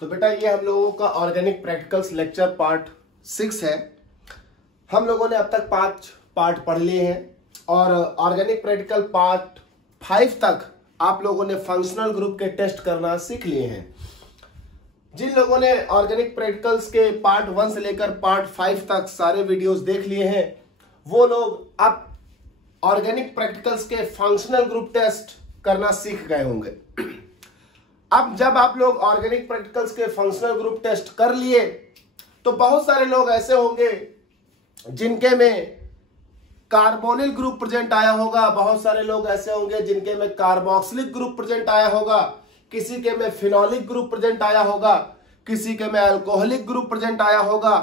तो बेटा ये हम लोगों का ऑर्गेनिक प्रैक्टिकल्स लेक्चर पार्ट 6 है। हम लोगों ने अब तक 5 पार्ट पढ़ लिए हैं और ऑर्गेनिक प्रैक्टिकल पार्ट 5 तक आप लोगों ने फंक्शनल ग्रुप के टेस्ट करना सीख लिए हैं। जिन लोगों ने ऑर्गेनिक प्रैक्टिकल्स के पार्ट 1 से लेकर पार्ट 5 तक सारे वीडियोस देख लिए हैं, वो लोग अब ऑर्गेनिक प्रैक्टिकल्स के फंक्शनल ग्रुप टेस्ट करना सीख गए होंगे। अब जब आप लोग ऑर्गेनिक प्रैक्टिकल्स के फंक्शनल ग्रुप टेस्ट कर लिए तो बहुत सारे लोग ऐसे होंगे जिनके में कार्बोनिल ग्रुप प्रेजेंट आया होगा, बहुत सारे लोग ऐसे होंगे जिनके में कार्बोक्सिलिक ग्रुप प्रेजेंट आया होगा, किसी के में फिनोलिक ग्रुप प्रेजेंट आया होगा, किसी के में अल्कोहलिक ग्रुप प्रेजेंट आया होगा,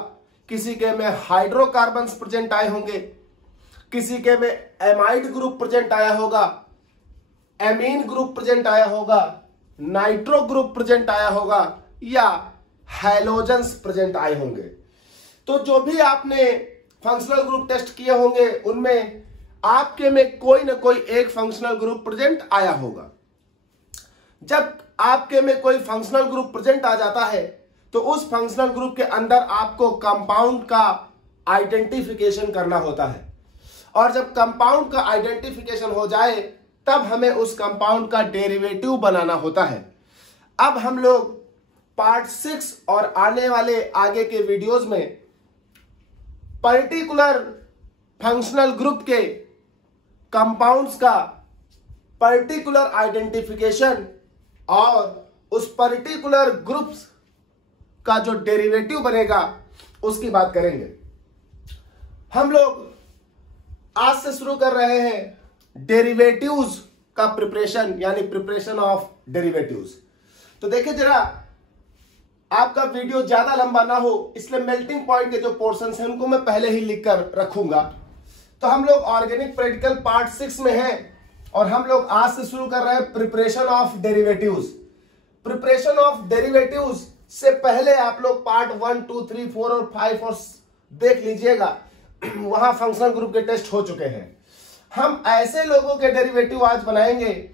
किसी के में हाइड्रोकार्बन्स प्रेजेंट आए होंगे, किसी के में एमाइड ग्रुप प्रेजेंट आया होगा, एमीन ग्रुप प्रेजेंट आया होगा, नाइट्रो ग्रुप प्रेजेंट आया होगा या हैलोजेंस प्रेजेंट आए होंगे। तो जो भी आपने फंक्शनल ग्रुप टेस्ट किए होंगे उनमें आपके में कोई ना कोई एक फंक्शनल ग्रुप प्रेजेंट आया होगा। जब आपके में कोई फंक्शनल ग्रुप प्रेजेंट आ जाता है तो उस फंक्शनल ग्रुप के अंदर आपको कंपाउंड का आइडेंटिफिकेशन करना होता है और जब कंपाउंड का आइडेंटिफिकेशन हो जाए तब हमें उस कंपाउंड का डेरिवेटिव बनाना होता है। अब हम लोग पार्ट 6 और आने वाले आगे के वीडियोस में पर्टिकुलर फंक्शनल ग्रुप के कंपाउंड्स का पर्टिकुलर आइडेंटिफिकेशन और उस पर्टिकुलर ग्रुप्स का जो डेरिवेटिव बनेगा उसकी बात करेंगे। हम लोग आज से शुरू कर रहे हैं डेरिवेटिव्स का प्रिपरेशन, यानी प्रिपरेशन ऑफ डेरिवेटिव्स। तो देखिए जरा, आपका वीडियो ज्यादा लंबा ना हो इसलिए मेल्टिंग पॉइंट के जो पोर्शंस हैं उनको मैं पहले ही लिख कर रखूंगा। तो हम लोग ऑर्गेनिक प्रैक्टिकल पार्ट 6 में हैं और हम लोग आज से शुरू कर रहे हैं preparation of derivatives. Preparation of derivatives से पहले आप लोग पार्ट 1, 2, 3, 4 और 5 और देख लीजिएगा, वहां फंक्शनल ग्रुप के टेस्ट हो चुके हैं। हम ऐसे लोगों के डेरिवेटिव आज बनाएंगे,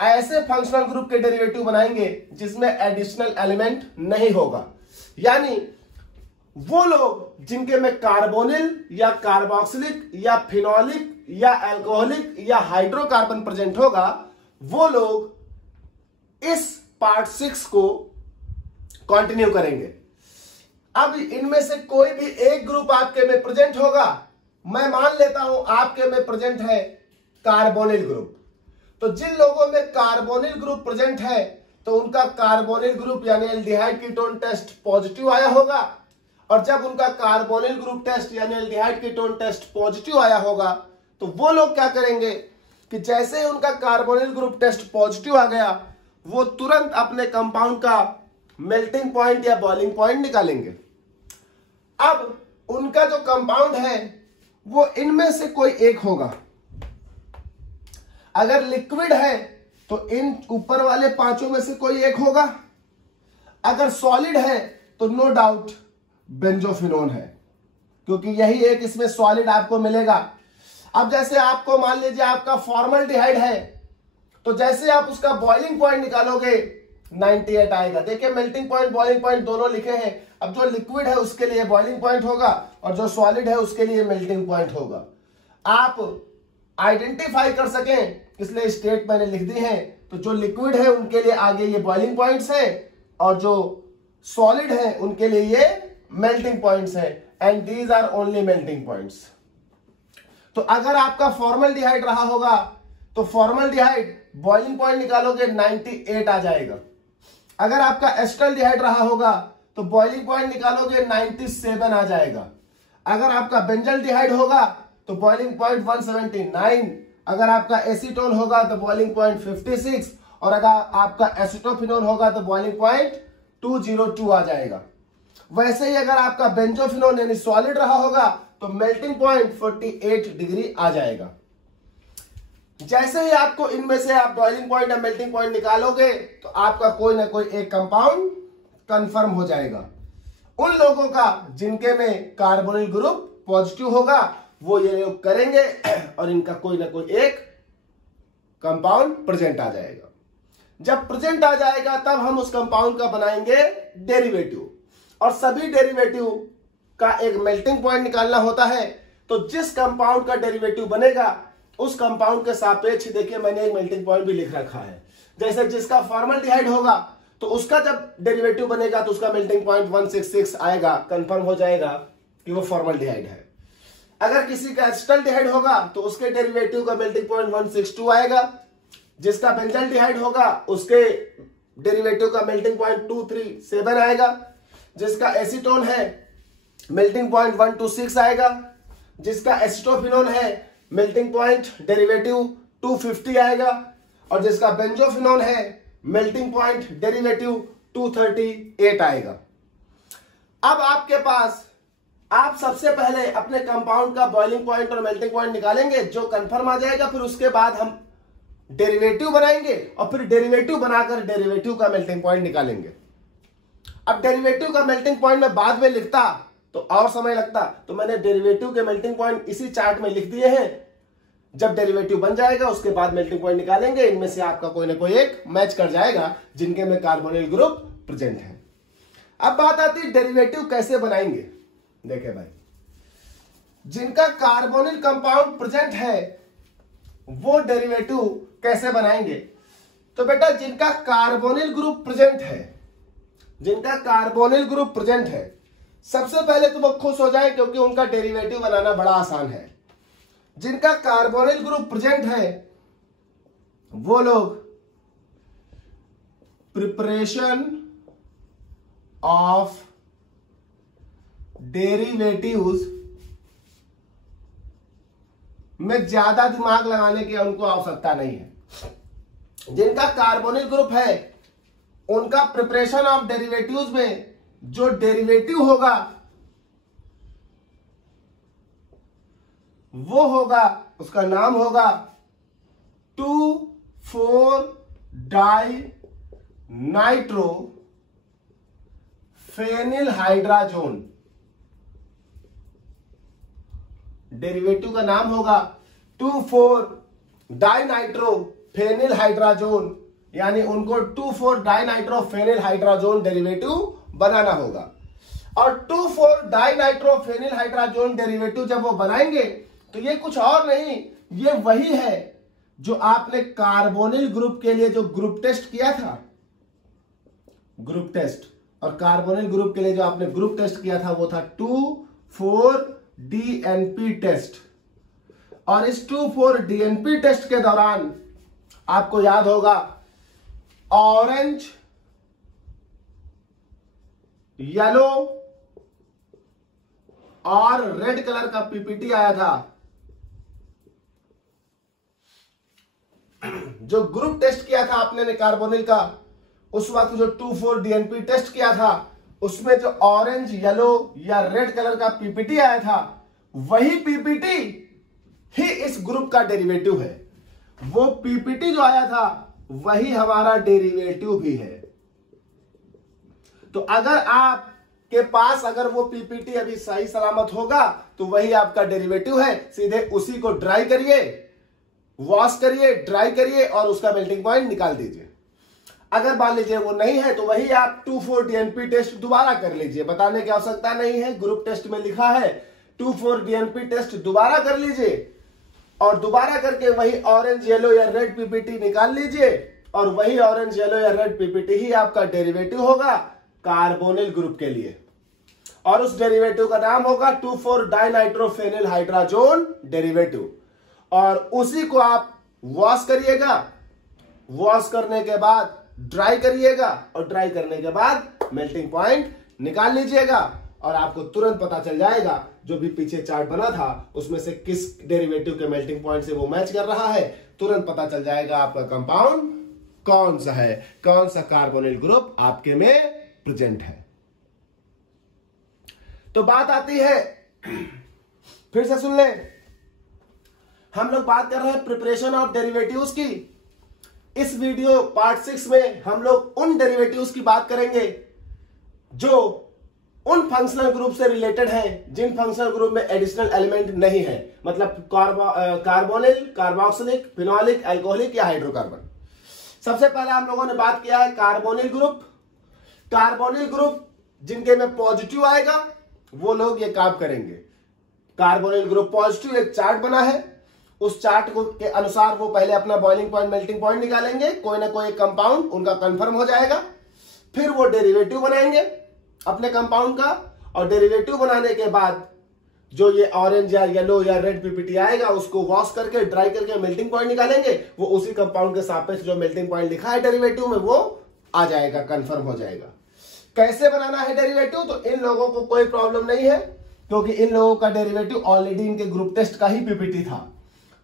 ऐसे फंक्शनल ग्रुप के डेरिवेटिव बनाएंगे जिसमें एडिशनल एलिमेंट नहीं होगा, यानी वो लोग जिनके में कार्बोनिल या कार्बोक्सिलिक या फिनोलिक या अल्कोहलिक या हाइड्रोकार्बन प्रेजेंट होगा, वो लोग इस पार्ट 6 को कंटिन्यू करेंगे। अब इनमें से कोई भी एक ग्रुप आपके में प्रेजेंट होगा। मैं मान लेता हूं आपके में प्रेजेंट है कार्बोनिल ग्रुप, तो जिन लोगों में कार्बोनिल ग्रुप प्रेजेंट है तो उनका कार्बोनिल ग्रुप यानी एल्डिहाइड कीटोन टेस्ट पॉजिटिव आया होगा, और जब उनका कार्बोनिल ग्रुप टेस्ट यानी एल्डिहाइड कीटोन टेस्ट पॉजिटिव आया होगा तो वो लोग क्या करेंगे कि जैसे ही उनका कार्बोनिल ग्रुप टेस्ट पॉजिटिव आ गया वो तुरंत अपने कंपाउंड का मेल्टिंग पॉइंट या बॉइलिंग पॉइंट निकालेंगे। अब उनका जो कंपाउंड है वो इनमें से कोई एक होगा। अगर लिक्विड है तो इन ऊपर वाले पांचों में से कोई एक होगा, अगर सॉलिड है तो नो डाउट बेंजोफिनोन है, क्योंकि यही एक इसमें सॉलिड आपको मिलेगा। अब जैसे आपको मान लीजिए आपका फॉर्मल्डिहाइड है तो जैसे आप उसका बॉइलिंग पॉइंट निकालोगे 98 आएगा। देखिए मेल्टिंग पॉइंट बॉइलिंग पॉइंट दोनों लिखे हैं। अब जो लिक्विड है उसके लिए बॉइलिंग पॉइंट होगा और जो सॉलिड है उसके लिए मेल्टिंग पॉइंट होगा। आप आइडेंटिफाई कर सकें इसलिए स्टेट मैंने लिख दी है। तो जो लिक्विड है उनके लिए आगे ये बॉइलिंग पॉइंट्स है और जो सॉलिड है उनके लिए ये मेल्टिंग पॉइंट्स है, and these are only melting points. तो अगर आपका फॉर्मल्डिहाइड रहा होगा तो फॉर्मल्डिहाइड बॉइलिंग पॉइंट निकालोगे 98 आ जाएगा। अगर आपका एस्टल्डिहाइड रहा होगा तो बॉइलिंग पॉइंट निकालोगे 97 आ जाएगा। अगर आपका बेंजल्डिहाइड होगा तो बॉइलिंग पॉइंट 179, अगर आपका एसीटोन होगा तो बॉइलिंग पॉइंट 56 और अगर आपका एसिटोफिनोन होगा तो बॉइलिंग पॉइंट 202 आ जाएगा। वैसे ही अगर आपका बेंजोफिनोन यानी सॉलिड रहा होगा तो मेल्टिंग पॉइंट 48 डिग्री आ जाएगा। जैसे ही आपको इनमें से आप बॉइलिंग पॉइंट या मेल्टिंग पॉइंट निकालोगे तो आपका कोई ना कोई एक कंपाउंड कंफर्म हो जाएगा। उन लोगों का जिनके में कार्बोनिल ग्रुप पॉजिटिव होगा वो ये लोग करेंगे और इनका कोई ना कोई एक कंपाउंड प्रेजेंट आ जाएगा। जब प्रेजेंट आ जाएगा तब हम उस कंपाउंड का बनाएंगे डेरिवेटिव, और सभी डेरिवेटिव का एक मेल्टिंग पॉइंट निकालना होता है। तो जिस कंपाउंड का डेरिवेटिव बनेगा उस कंपाउंड के सापेक्ष, देखिए मैंने एक मेल्टिंग पॉइंट भी लिख रखा है, जैसे जिसका फॉर्मल्डिहाइड होगा तो उसका जब डेरिवेटिव बनेगा तो उसका मेल्टिंग पॉइंट 166 आएगा, कंफर्म हो जाएगा कि वो फॉर्मल्डिहाइड है। अगर किसी का एसिटल्डिहाइड होगा तो उसके डेरिवेटिव का मेल्टिंग पॉइंट 162 आएगा, जिसका बेंजल्डिहाइड होगा उसके डेरिवेटिव का मेल्टिंग पॉइंट 237 आएगा, जिसका एसीटोन है मेल्टिंग पॉइंट 126 आएगा, जिसका एसिटोफिनोन है मेल्टिंग पॉइंट डेरिवेटिव 250 आएगा, और जिसका बेंजोफिनोन है मेल्टिंग पॉइंट डेरिवेटिव 238 आएगा। अब आपके पास, आप सबसे पहले अपने कंपाउंड का बॉइलिंग पॉइंट और मेल्टिंग पॉइंट निकालेंगे, जो कंफर्म आ जाएगा, फिर उसके बाद हम डेरिवेटिव बनाएंगे और फिर डेरिवेटिव बनाकर डेरिवेटिव का मेल्टिंग पॉइंट निकालेंगे। अब डेरिवेटिव का मेल्टिंग पॉइंट मैं बाद में लिखता तो और समय लगता, तो मैंने डेरिवेटिव के मेल्टिंग पॉइंट इसी चार्ट में लिख दिए हैं। जब डेरिवेटिव बन जाएगा उसके बाद मेल्टिंग पॉइंट निकालेंगे, इनमें से आपका कोई ना कोई एक मैच कर जाएगा जिनके में कार्बोनिल ग्रुप प्रेजेंट है। अब बात आती है डेरिवेटिव कैसे बनाएंगे। देखे भाई, जिनका कार्बोनिल कंपाउंड प्रेजेंट है वो डेरिवेटिव कैसे बनाएंगे। तो बेटा जिनका कार्बोनिल ग्रुप प्रेजेंट है, जिनका कार्बोनिल ग्रुप प्रेजेंट है, सबसे पहले तो वो खुश हो जाए क्योंकि उनका डेरिवेटिव बनाना बड़ा आसान है। जिनका कार्बोनिल ग्रुप प्रेजेंट है वो लोग प्रिपरेशन ऑफ डेरिवेटिव्स में ज्यादा दिमाग लगाने की उनको आवश्यकता नहीं है। जिनका कार्बोनिल ग्रुप है उनका प्रिपरेशन ऑफ डेरिवेटिव्स में जो डेरिवेटिव होगा वो होगा, उसका नाम होगा 2,4-डाइनाइट्रोफेनिलहाइड्राजोन। डेरिवेटिव का नाम होगा 2,4-डाइनाइट्रोफेनिलहाइड्राजोन, यानी उनको 2,4-डाइनाइट्रोफेनिलहाइड्राजोन डेरिवेटिव बनाना होगा। और 2,4-डाइनाइट्रोफेनिलहाइड्राजोन डेरिवेटिव जब वो बनाएंगे तो ये कुछ और नहीं, ये वही है जो आपने कार्बोनिल ग्रुप के लिए जो ग्रुप टेस्ट किया था, ग्रुप टेस्ट, और कार्बोनिल ग्रुप के लिए जो आपने ग्रुप टेस्ट किया था वो था 2,4-DNP टेस्ट। और इस 2,4-DNP टेस्ट के दौरान आपको याद होगा ऑरेंज, येलो और रेड कलर का पीपीटी आया था। जो ग्रुप टेस्ट किया था आपने कार्बोनिल का, उस वक्त जो 2,4-DNP टेस्ट किया था उसमें जो ऑरेंज, येलो या रेड कलर का पीपीटी आया था, वही पीपीटी ही इस ग्रुप का डेरिवेटिव है। वो पीपीटी जो आया था वही हमारा डेरिवेटिव भी है। तो अगर आपके पास अगर वो पीपीटी अभी सही सलामत होगा तो वही आपका डेरिवेटिव है। सीधे उसी को ड्राई करिए, वॉश करिए, ड्राई करिए और उसका मेल्टिंग पॉइंट निकाल दीजिए। अगर मान लीजिए वो नहीं है तो वही आप 2,4-DNP टेस्ट दोबारा कर लीजिए, बताने की आवश्यकता नहीं है। ग्रुप टेस्ट में लिखा है 2,4-DNP टेस्ट दोबारा कर लीजिए और दोबारा करके वही ऑरेंज, येलो या रेड पीपीटी निकाल लीजिए और वही ऑरेंज, येलो या रेड पीपीटी ही आपका डेरिवेटिव होगा कार्बोनिल ग्रुप के लिए। और उस डेरिवेटिव का नाम होगा 2,4-डाइनाइट्रोफेनिलहाइड्राजोन डेरिवेटिव। और उसी को आप वॉश करिएगा, वॉश करने के बाद ड्राई करिएगा और ड्राई करने के बाद मेल्टिंग पॉइंट निकाल लीजिएगा और आपको तुरंत पता चल जाएगा जो भी पीछे चार्ट बना था उसमें से किस डेरिवेटिव के मेल्टिंग पॉइंट से वो मैच कर रहा है। तुरंत पता चल जाएगा आपका कंपाउंड कौन सा है, कौन सा कार्बोनिल ग्रुप आपके में प्रेजेंट है। तो बात आती है, फिर से सुन ले, हम लोग बात कर रहे हैं प्रिपरेशन ऑफ डेरिवेटिव्स की। इस वीडियो पार्ट 6 में हम लोग उन डेरिवेटिव्स की बात करेंगे जो उन फंक्शनल ग्रुप से रिलेटेड हैं जिन फंक्शनल ग्रुप में एडिशनल एलिमेंट नहीं है, मतलब कार्बोनिल, कार्बोक्सिलिक, फिनोलिक, अल्कोहलिक या हाइड्रोकार्बन। सबसे पहले हम लोगों ने बात किया है कार्बोनिल ग्रुप। कार्बोनिल ग्रुप जिनके में पॉजिटिव आएगा वो लोग ये काम करेंगे। कार्बोनिल ग्रुप पॉजिटिव, एक चार्ट बना है, उस चार्ट को के अनुसार वो पहले अपना बॉइलिंग पॉइंट मेल्टिंग पॉइंट निकालेंगे, कोई ना कोई कंपाउंड उनका कंफर्म हो जाएगा, फिर वो डेरिवेटिव बनाएंगे अपने कंपाउंड का, और डेरिवेटिव बनाने के बाद जो ये ऑरेंज या येलो या रेड पीपीटी आएगा उसको वॉश करके ड्राई करके मेल्टिंग पॉइंट निकालेंगे, वो उसी कंपाउंड के सापेक्ष जो मेल्टिंग पॉइंट लिखा है डेरिवेटिव में वो आ जाएगा, कंफर्म हो जाएगा। कैसे बनाना है डेरिवेटिव, तो इन लोगों को कोई प्रॉब्लम नहीं है क्योंकि इन लोगों का डेरिवेटिव ऑलरेडी इनके ग्रुप टेस्ट का ही पीपीटी था।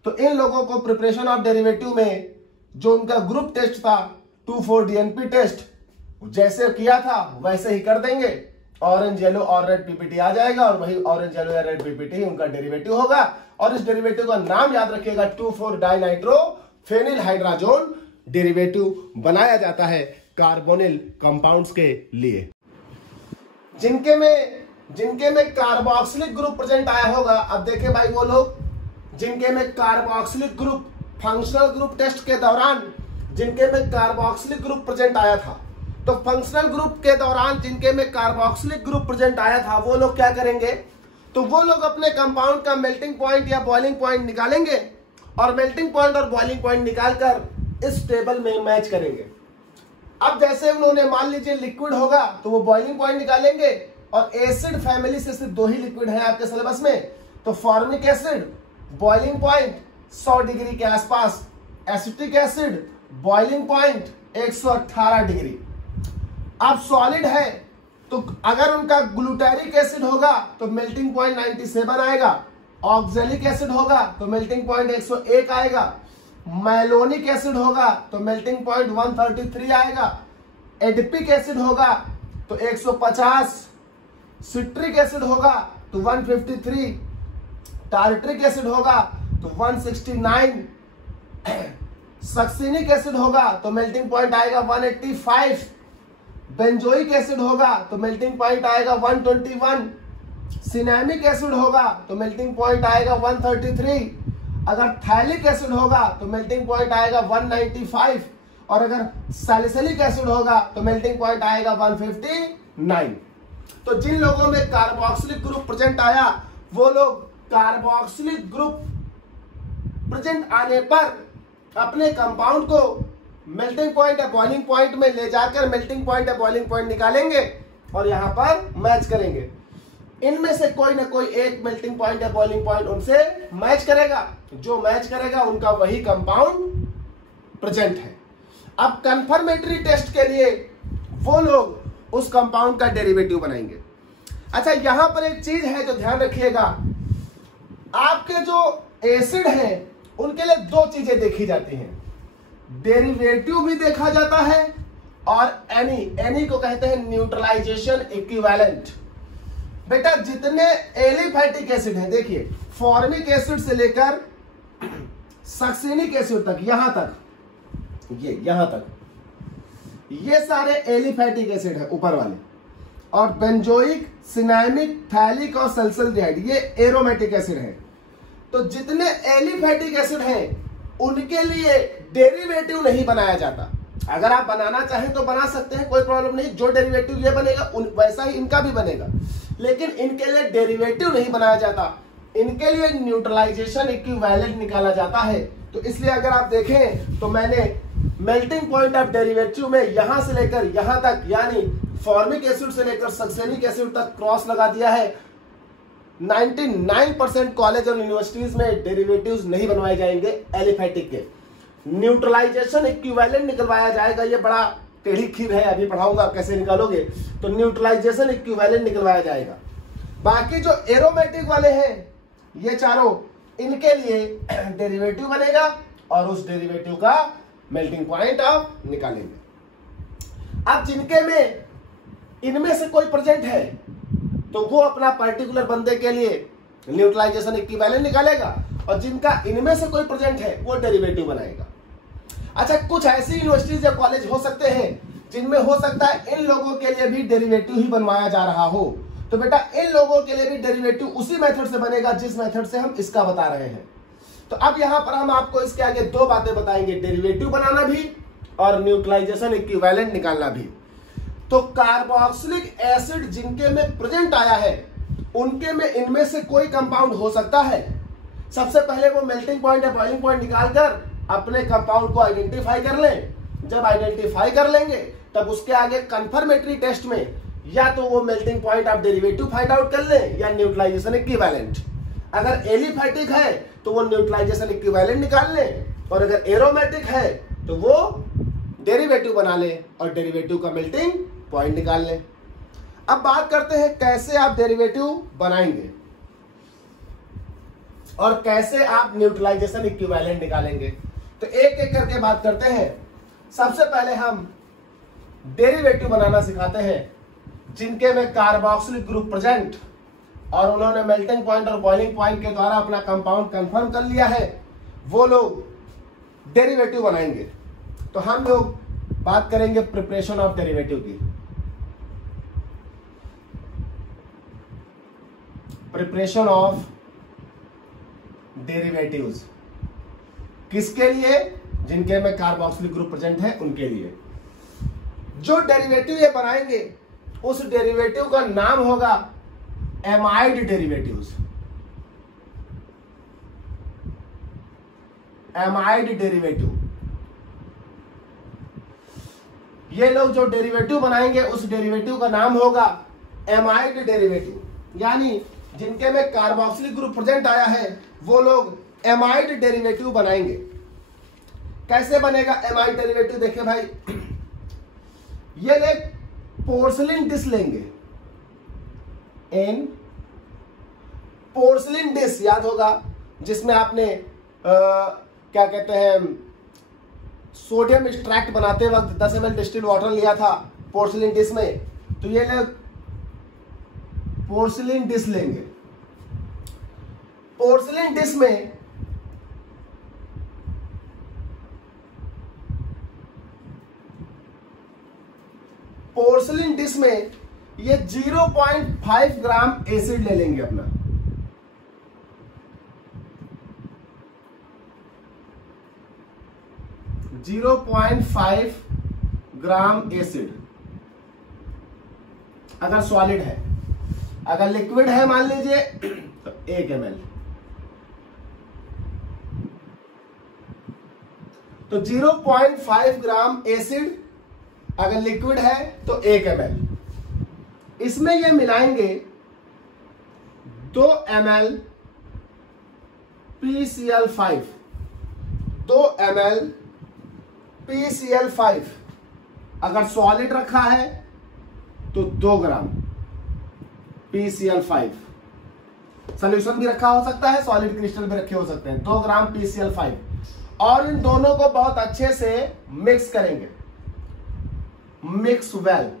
तो इन लोगों को प्रिपरेशन ऑफ डेरिवेटिव में जो उनका ग्रुप टेस्ट था 2,4 डीएनपी टेस्ट जैसे किया था वैसे ही कर देंगे, ऑरेंज येलो और रेड पीपीटी आ जाएगा और वही ऑरेंज येलो या रेड पीपीटी उनका डेरिवेटिव होगा। और इस डेरिवेटिव का नाम याद रखिएगा 2,4-डाइनाइट्रोफेनिल हाइड्राजोन डेरिवेटिव बनाया जाता है कार्बोनिल कंपाउंड्स के लिए। जिनके में कार्बोक्सिलिक ग्रुप प्रेजेंट आया होगा, अब देखिए भाई वो लोग जिनके में carboxylic group functional group test के दौरान जिनके में कार्बोक्सिलिक ग्रुप प्रेजेंट आया था, तो फंक्शनल ग्रुप के दौरान जिनके में कार्बोक्सिलिक ग्रुप प्रेजेंट आया था वो लोग क्या करेंगे, तो वो लोग अपने कंपाउंड का मेल्टिंग पॉइंट या बॉइलिंग पॉइंट निकालेंगे और मेल्टिंग पॉइंट और बॉइलिंग पॉइंट निकालकर इस टेबल में मैच करेंगे। अब जैसे उन्होंने मान लीजिए लिक्विड होगा तो वो बॉइलिंग पॉइंट निकालेंगे, और एसिड फैमिली से सिर्फ 2 ही लिक्विड है आपके सिलेबस में, तो formic acid boiling point 100 degree के आसपास, acetic acid boiling point 118 degree. अब सॉलिड है तो अगर उनका ग्लूटारिक एसिड होगा तो मेल्टिंग पॉइंट 97 आएगा, ऑक्जेलिक एसिड होगा तो मेल्टिंग पॉइंट 101 आएगा, मैलोनिक एसिड होगा तो मेल्टिंग पॉइंट 133 आएगा, एडिपिक एसिड होगा तो 150, सिट्रिक एसिड होगा तो 153, टार्ट्रिक एसिड होगा तो 169, सक्सिनिक एसिड होगा तो मेल्टिंग पॉइंट आएगा 185, बेंजोइक एसिड होगा तो मेल्टिंग पॉइंट आएगा 121, सिनेमिक एसिड होगा तो मेल्टिंग पॉइंट आएगा 133, अगर थैलिक एसिड होगा तो मेल्टिंग पॉइंट आएगा 195, और अगर सैलिसिलिक एसिड होगा तो मेल्टिंग पॉइंट आएगा 159। तो जिन लोगों में कार्बोक्सिलिक ग्रुप प्रेजेंट आया वो लोग कार्बोक्सिलिक ग्रुप प्रेजेंट आने पर अपने कंपाउंड को मेल्टिंग पॉइंट या बॉइलिंग पॉइंट में ले जाकर मेल्टिंग पॉइंट या बॉइलिंग पॉइंट निकालेंगे और यहां पर मैच करेंगे। इनमें से कोई ना कोई एक मेल्टिंग पॉइंट या बॉइलिंग पॉइंट उनसे मैच करेगा, जो मैच करेगा उनका वही कंपाउंड प्रेजेंट है। अब कंफर्मेटरी टेस्ट के लिए वो लोग उस कंपाउंड का डेरिवेटिव बनाएंगे। अच्छा, यहां पर एक चीज है जो ध्यान रखिएगा, आपके जो एसिड हैं उनके लिए 2 चीजें देखी जाती हैं, डेरिवेटिव भी देखा जाता है और एनी को कहते हैं न्यूट्रलाइजेशन इक्विवेलेंट। बेटा जितने एलिफैटिक एसिड हैं, देखिए फॉर्मिक एसिड से लेकर सक्सिनिक एसिड तक, यहां तक, यहां तक ये सारे एलिफैटिक एसिड है ऊपर वाले, और बेंजोइक, सिनेमिक, थैलिक और सल्फोल्डिहाइड ये एरोमेटिक एसिड है। तो जितने एलिफैटिक एसिड हैं उनके लिए डेरिवेटिव नहीं बनाया जाता। अगर आप बनाना चाहें तो बना सकते हैं, कोई प्रॉब्लम नहीं, जो डेरिवेटिव ये बनेगा वैसा ही इनका भी बनेगा, लेकिन इनके लिए डेरिवेटिव नहीं बनाया जाता, इनके लिए न्यूट्रलाइजेशन इक्विवेलेंट निकाला जाता है। तो इसलिए अगर आप देखें तो मैंने मेल्टिंग पॉइंट ऑफ डेरिवेटिव में यहां से लेकर यहां तक, यानी फॉर्मिक एसिड से लेकर सक्सेनिक एसिड तक क्रॉस लगा दिया है। 99% कॉलेज और यूनिवर्सिटीज में डेरिवेटिव्स नहीं बनवाए जाएंगे एलिफैटिक के, न्यूट्रलाइजेशन इक्विवेलेंट निकलवाया जाएगा। ये बड़ा टेढ़ी खीर है, अभी पढ़ाऊंगा कैसे निकालोगे, तो न्यूट्रलाइजेशन इक्विवेलेंट निकलवाया जाएगा। बाकी जो एरोमेटिक वाले हैं ये चारों, इनके लिए डेरिवेटिव बनेगा और उस डेरिवेटिव का मेल्टिंग पॉइंट आप निकालेंगे। अब जिनके में इनमें से कोई प्रेजेंट है तो वो अपना पर्टिकुलर बंदे के लिए न्यूट्रलाइजेशन इक्विवेलेंट निकालेगा, और जिनका इनमें से कोई प्रेजेंट है वो डेरिवेटिव बनाएगा। अच्छा, कुछ ऐसी यूनिवर्सिटीज या कॉलेज हो सकते हैं जिनमें हो सकता है इन लोगों के लिए भी डेरिवेटिव ही बनवाया जा रहा हो, तो बेटा इन लोगों के लिए भी डेरिवेटिव उसी मेथड से बनेगा जिस मेथड से हम इसका बता रहे हैं। तो अब यहां पर हम आपको इसके आगे 2 बातें बताएंगे, डेरिवेटिव बनाना भी और न्यूट्रलाइजेशन इक्विवेलेंट निकालना भी। तो कार्बोक्सिलिक एसिड जिनके में प्रेजेंट आया है उनके में इनमें से कोई कंपाउंड हो सकता है। सबसे पहले वो मेल्टिंग पॉइंट या बॉइलिंग पॉइंट निकालकर अपने कंपाउंड को आइडेंटिफाई कर लें। जब आइडेंटिफाई कर लेंगे तब उसके आगे कंफर्मेटरी टेस्ट में या तो वो मेल्टिंग पॉइंट आप डेरिवेटिव फाइंड आउट कर लें या न्यूट्रलाइजेशन इक्विवेलेंट। अगर एलिफैटिक है तो वो न्यूट्रलाइजेशन इक्विवेलेंट निकाल लें, और अगर एरोमेटिक है तो वो डेरिवेटिव बना लें और डेरिवेटिव का मेल्टिंग पॉइंट निकाल लें। अब बात करते हैं कैसे आप डेरिवेटिव बनाएंगे और कैसे आप न्यूट्रलाइजेशन इक्विवेलेंट निकालेंगे। तो एक एक करके बात करते हैं। सबसे पहले हम डेरिवेटिव बनाना सिखाते हैं जिनके में कार्बोक्सिलिक ग्रुप प्रेजेंट और उन्होंने मेल्टिंग पॉइंट और बॉइलिंग पॉइंट के द्वारा अपना कंपाउंड कंफर्म कर लिया है, वो लोग डेरिवेटिव बनाएंगे। तो हम लोग बात करेंगे प्रिपरेशन ऑफ डेरिवेटिव की। प्रिपरेशन ऑफ डेरिवेटिव्स किसके लिए? जिनके में कार्बोक्सिलिक ग्रुप प्रेजेंट है उनके लिए। जो डेरिवेटिव ये बनाएंगे उस डेरिवेटिव का नाम होगा एमाइड डेरिवेटिव्स। Amide derivative. ये लोग जो डेरिवेटिव बनाएंगे उस डेरिवेटिव का नाम होगा एमाइड डेरिवेटिव, यानी जिनके में कार्बोक्सिलिक ग्रुप प्रेजेंट आया है वो लोग एमाइड डेरिवेटिव बनाएंगे। कैसे बनेगा एमाइड डेरिवेटिव? देखिए भाई, ये लोग पोर्सलिन डिश लेंगे। इन पोर्सलिन डिश याद होगा जिसमें आपने क्या कहते हैं सोडियम एक्सट्रैक्ट बनाते वक्त 10 ml डिस्टिल्ड वाटर लिया था पोर्सलिन डिश में। तो ये लोग पोर्सलिन डिश लेंगे। पोर्सलिन डिश में ये 0.5 ग्राम एसिड ले लेंगे अपना। .5 ग्राम एसिड अगर सॉलिड है। अगर लिक्विड है मान लीजिए तो 1 ml। तो 0.5 ग्राम एसिड अगर लिक्विड है तो 1 ml। इसमें ये मिलाएंगे 2 ml PCl5। 2 ml PCl5 अगर सॉलिड रखा है तो 2 ग्राम PCl5। सॉल्यूशन भी रखा हो सकता है, सॉलिड क्रिस्टल भी रखे हो सकते हैं। 2 ग्राम PCl5 और इन दोनों को बहुत अच्छे से मिक्स करेंगे। Mix well.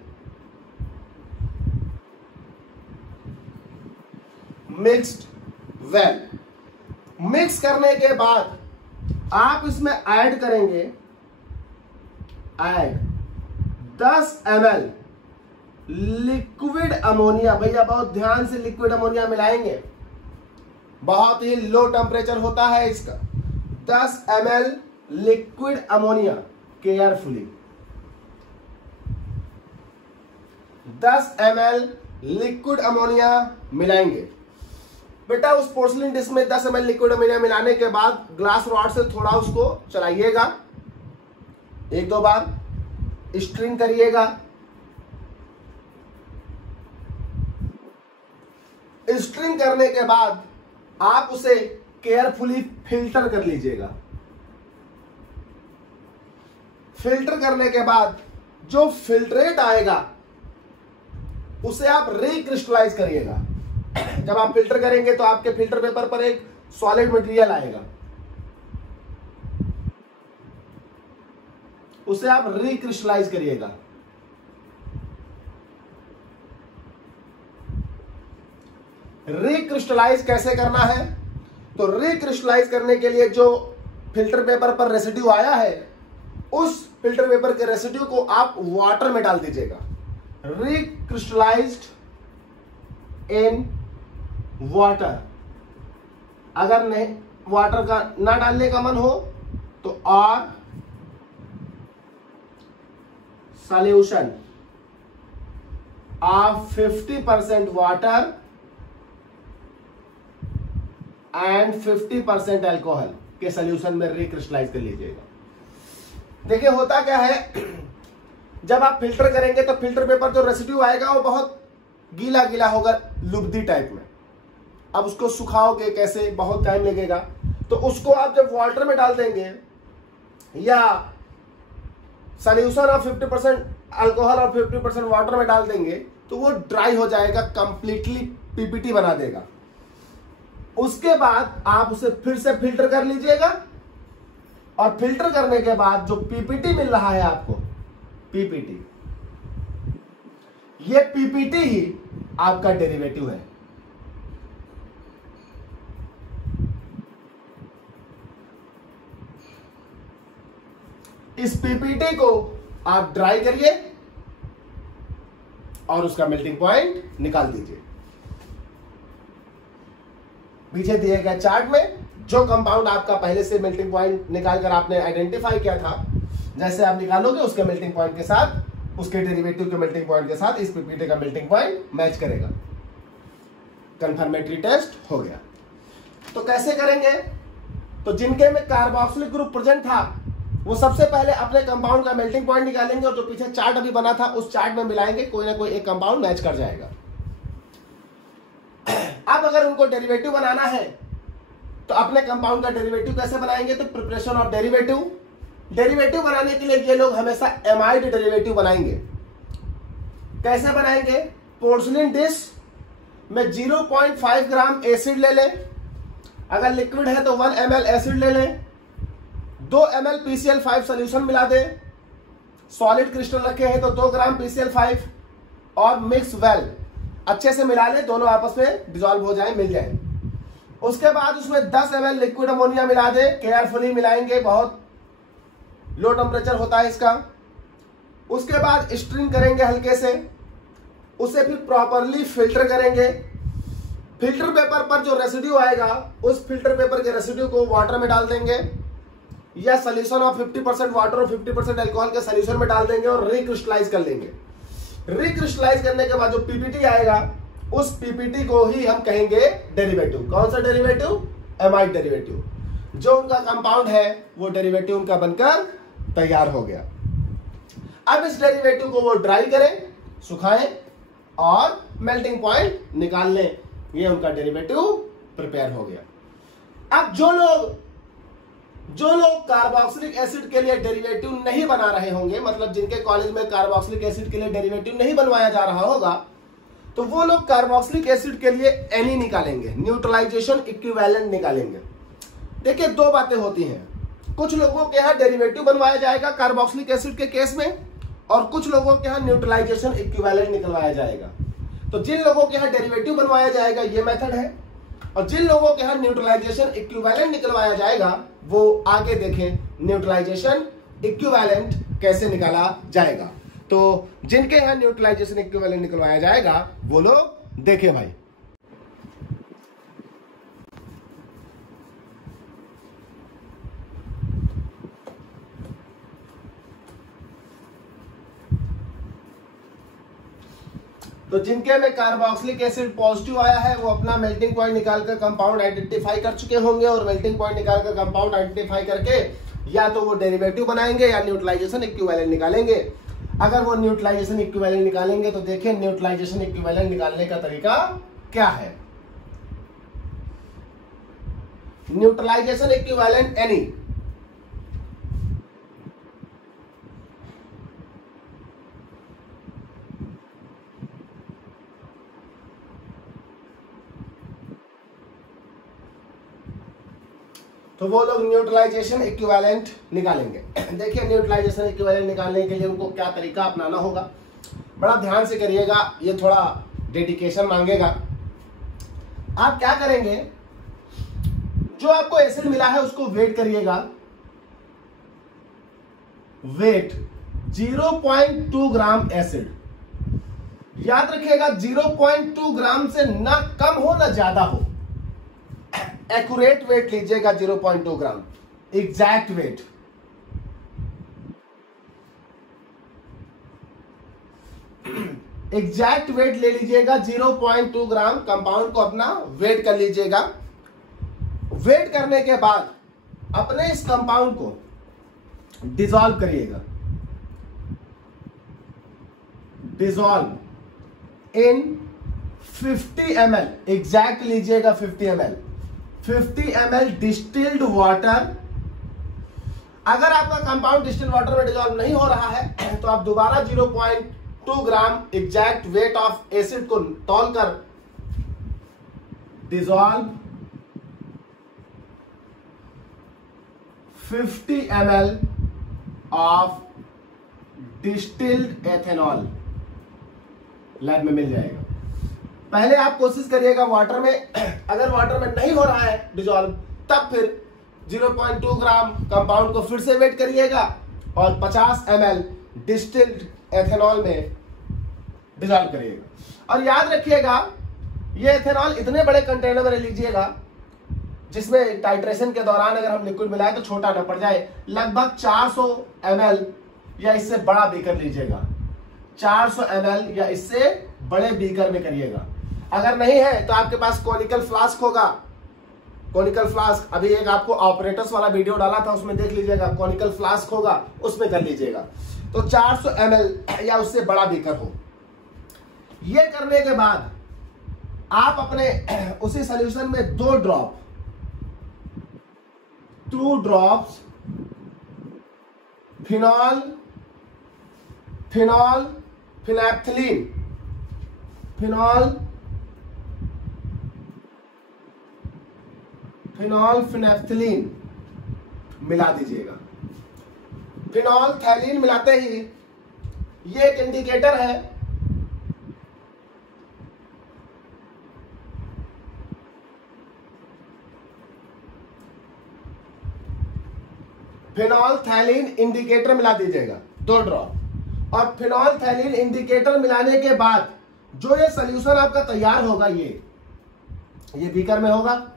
Mixed well. Mix करने के बाद आप इसमें ऐड करेंगे 10 ml लिक्विड अमोनिया। भैया बहुत ध्यान से लिक्विड अमोनिया मिलाएंगे, बहुत ही लो टेम्परेचर होता है इसका। 10 ml liquid ammonia carefully. 10 ml liquid ammonia मिलाएंगे। बेटा उस पोर्सलिन डिश में 10 ml लिक्विड अमोनिया मिलाने के बाद ग्लास रॉड से थोड़ा उसको चलाइएगा, 1-2 बार स्ट्रिंग करिएगा। स्ट्रिंग करने के बाद आप उसे केयरफुली फिल्टर कर लीजिएगा। फिल्टर करने के बाद जो फिल्ट्रेट आएगा उसे आप रिक्रिस्टलाइज करिएगा। जब आप फिल्टर करेंगे तो आपके फिल्टर पेपर पर एक सॉलिड मटेरियल आएगा, उसे आप रिक्रिस्टलाइज करिएगा। रिक्रिस्टलाइज कैसे करना है? तो रिक्रिस्टलाइज करने के लिए जो फिल्टर पेपर पर रेसिड्यू आया है उस फिल्टर पेपर के रेसिड्यू को आप वाटर में डाल दीजिएगा। रिक्रिस्टलाइज्ड इन वाटर। अगर नहीं वाटर का ना डालने का मन हो तो और solution of 50% water and 50% alcohol के सोल्यूशन में रिक्रिस्टलाइज कर लीजिएगा। देखिए होता क्या है, जब आप फिल्टर करेंगे तो फिल्टर पेपर जो रेसिड्यू आएगा वो बहुत गीला गीला होगा, लुब्दी टाइप में। अब उसको सुखाओगे कैसे, बहुत टाइम लगेगा। तो उसको आप जब वाटर में डाल देंगे या सोल्यूशन ऑफ 50% अल्कोहल और 50% वाटर में डाल देंगे तो वो ड्राई हो जाएगा, कंप्लीटली पीपीटी बना देगा। उसके बाद आप उसे फिर से फिल्टर कर लीजिएगा और फिल्टर करने के बाद जो पीपीटी मिल रहा है आपको, पीपीटी, ये पीपीटी ही आपका डेरिवेटिव है। इस पीपीटी को आप ड्राई करिए और उसका मेल्टिंग पॉइंट निकाल दीजिए। पीछे दिए गए चार्ट में जो कंपाउंड आपका पहले से मेल्टिंग पॉइंट निकालकर आपने आइडेंटिफाई किया था, जैसे आप निकालोगे उसके मेल्टिंग पॉइंट के साथ, उसके डेरिवेटिव के मेल्टिंग पॉइंट के साथ इस पीपीटी का मेल्टिंग पॉइंट मैच करेगा। कंफर्मेटरी टेस्ट हो गया। तो कैसे करेंगे, तो जिनके में कार्बोक्सिलिक ग्रुप प्रेजेंट था वो सबसे पहले अपने कंपाउंड का मेल्टिंग पॉइंट निकालेंगे और जो पीछे चार्ट अभी बना था उस चार्ट में मिलाएंगे, कोई ना कोई एक कंपाउंड मैच कर जाएगा। अब अगर उनको डेरिवेटिव बनाना है तो अपने कंपाउंड का डेरिवेटिव कैसे बनाएंगे, तो प्रिपरेशन ऑफ डेरिवेटिव। डेरिवेटिव बनाने के लिए ये लोग हमेशा एमाइड डेरिवेटिव बनाएंगे। कैसे बनाएंगे, पोर्सलिन डिश में 0.5 ग्राम एसिड ले लें, अगर लिक्विड है तो 1 ml एसिड ले लें, 2 ml PCl5 सोल्यूशन मिला दें, सॉलिड क्रिस्टल रखे हैं तो 2 ग्राम PCl5 और मिक्स वेल, अच्छे से मिला लें, दोनों आपस में डिसॉल्व हो जाए, मिल जाए। उसके बाद उसमें 10 ml लिक्विड अमोनिया मिला दें, केयरफुली मिलाएंगे, बहुत लो टेम्परेचर होता है इसका। उसके बाद स्ट्रिंग करेंगे हल्के से, उसे फिर प्रॉपरली फिल्टर करेंगे। फिल्टर पेपर पर जो रेसिड्यू आएगा उस फिल्टर पेपर के रेसिड्यू को वाटर में डाल देंगे या सोल्यूशन ऑफ 50% वाटर और 50% अल्कोहल के सोल्यूशन में डाल देंगे और रिक्रिस्टलाइज कर लेंगे। रिक्रिस्टलाइज करने के बाद जो पीपीटी आएगा उस पीपीटी को ही हम कहेंगे डेरिवेटिव। कौन सा डेरिवेटिव, एमाइड डेरिवेटिव। जो उनका कंपाउंड है वो डेरिवेटिव उनका बनकर तैयार हो गया। अब इस डेरिवेटिव को वो ड्राई करें, सुखाएं और मेल्टिंग पॉइंट निकाल लें, ये उनका डेरिवेटिव प्रिपेयर हो गया। अब जो लोग कार्बोक्सिलिक एसिड के लिए डेरिवेटिव नहीं बना रहे होंगे, मतलब जिनके कॉलेज में कार्बोक्सिलिक एसिड के लिए डेरिवेटिव नहीं बनवाया जा रहा होगा, तो वो लोग कार्बोक्सिलिक एसिड के लिए एनी निकालेंगे, न्यूट्रलाइजेशन इक्विवेलेंट निकालेंगे। देखिए दो बातें होती हैं, कुछ लोगों के यहाँ डेरिवेटिव बनवाया जाएगा कार्बोक्सिलिक एसिड के केस में और कुछ लोगों के यहाँ न्यूट्रलाइजेशन इक्विवेलेंट निकलवाया जाएगा। तो जिन लोगों के यहाँ डेरिवेटिव बनवाया जाएगा ये मेथड है, और जिन लोगों के यहाँ न्यूट्रलाइजेशन इक्विवेलेंट निकलवाया जाएगा वो आगे देखें न्यूट्रलाइजेशन इक्विवेलेंट कैसे निकाला जाएगा। तो जिनके यहाँ न्यूट्रलाइजेशन इक्विवेलेंट निकलवाया जाएगा वो लोग देखें भाई। तो जिनके में कार्बोक्सिलिक एसिड पॉजिटिव आया है वो अपना मेल्टिंग पॉइंट निकालकर कंपाउंड आइडेंटिफाई कर चुके होंगे और मेल्टिंग पॉइंट निकालकर कंपाउंड आइडेंटिफाई करके या तो वो डेरिवेटिव बनाएंगे या न्यूट्रलाइजेशन इक्विवेलेंट निकालेंगे। अगर वो न्यूट्रलाइजेशन इक्विवेलेंट निकालेंगे तो देखिए न्यूट्रलाइजेशन इक्विवेलेंट निकालने का तरीका क्या है। न्यूट्रलाइजेशन इक्विवेलेंट एनी, तो वो लोग न्यूट्रलाइजेशन इक्विवेलेंट निकालेंगे। देखिए न्यूट्रलाइजेशन इक्विवेलेंट निकालने के लिए उनको क्या तरीका अपनाना होगा, बड़ा ध्यान से करिएगा, ये थोड़ा डेडिकेशन मांगेगा। आप क्या करेंगे, जो आपको एसिड मिला है उसको वेट करिएगा, वेट 0.2 ग्राम एसिड, याद रखिएगा 0.2 ग्राम से ना कम हो ना ज्यादा हो, एक्यूरेट वेट लीजिएगा 0.2 gram, exact wait. Exact wait ले लीजिएगा 0.2 ग्राम, कंपाउंड को अपना वेट कर लीजिएगा। वेट करने के बाद अपने इस कंपाउंड को डिसॉल्व करिएगा, डिसॉल्व इन 50 ml, एग्जैक्ट लीजिएगा 50 ml, 50 ml डिस्टिल्ड वाटर। अगर आपका कंपाउंड डिस्टिल्ड वाटर में डिसॉल्व नहीं हो रहा है तो आप दोबारा 0.2 gram exact weight of acid को तौलकर dissolve 50 ml of distilled ethanol lab में मिल जाएगा। पहले आप कोशिश करिएगा वाटर में, अगर वाटर में नहीं हो रहा है डिसॉल्व तब फिर 0.2 ग्राम कंपाउंड को फिर से वेट करिएगा और 50 ml डिस्टिल्ड एथेनॉल में डिसॉल्व करिएगा। और याद रखिएगा ये एथेनॉल इतने बड़े कंटेनर में लीजिएगा जिसमें टाइट्रेशन के दौरान अगर हम लिक्विड मिलाएं तो छोटा न पड़ जाए। लगभग 400 ml या इससे बड़ा बीकर लीजिएगा, 400 ml या इससे बड़े बीकर में करिएगा। अगर नहीं है तो आपके पास कॉनिकल फ्लास्क होगा, कॉनिकल फ्लास्क, अभी एक आपको ऑपरेटर्स वाला वीडियो डाला था उसमें देख लीजिएगा, कॉनिकल फ्लास्क होगा उसमें कर लीजिएगा। तो 400 ml या उससे बड़ा बीकर हो। ये करने के बाद आप अपने उसी सॉल्यूशन में 2 ड्रॉप्स फिनोल्फिनेफ्थलीन मिला दीजिएगा। फिनोल्फथैलीन मिलाते ही ये एक इंडिकेटर है फिनोल्फथैलीन इंडिकेटर मिला दीजिएगा 2 ड्रॉप। और फिनोल्फथैलीन इंडिकेटर मिलाने के बाद जो ये सॉल्यूशन आपका तैयार होगा ये बीकर में होगा।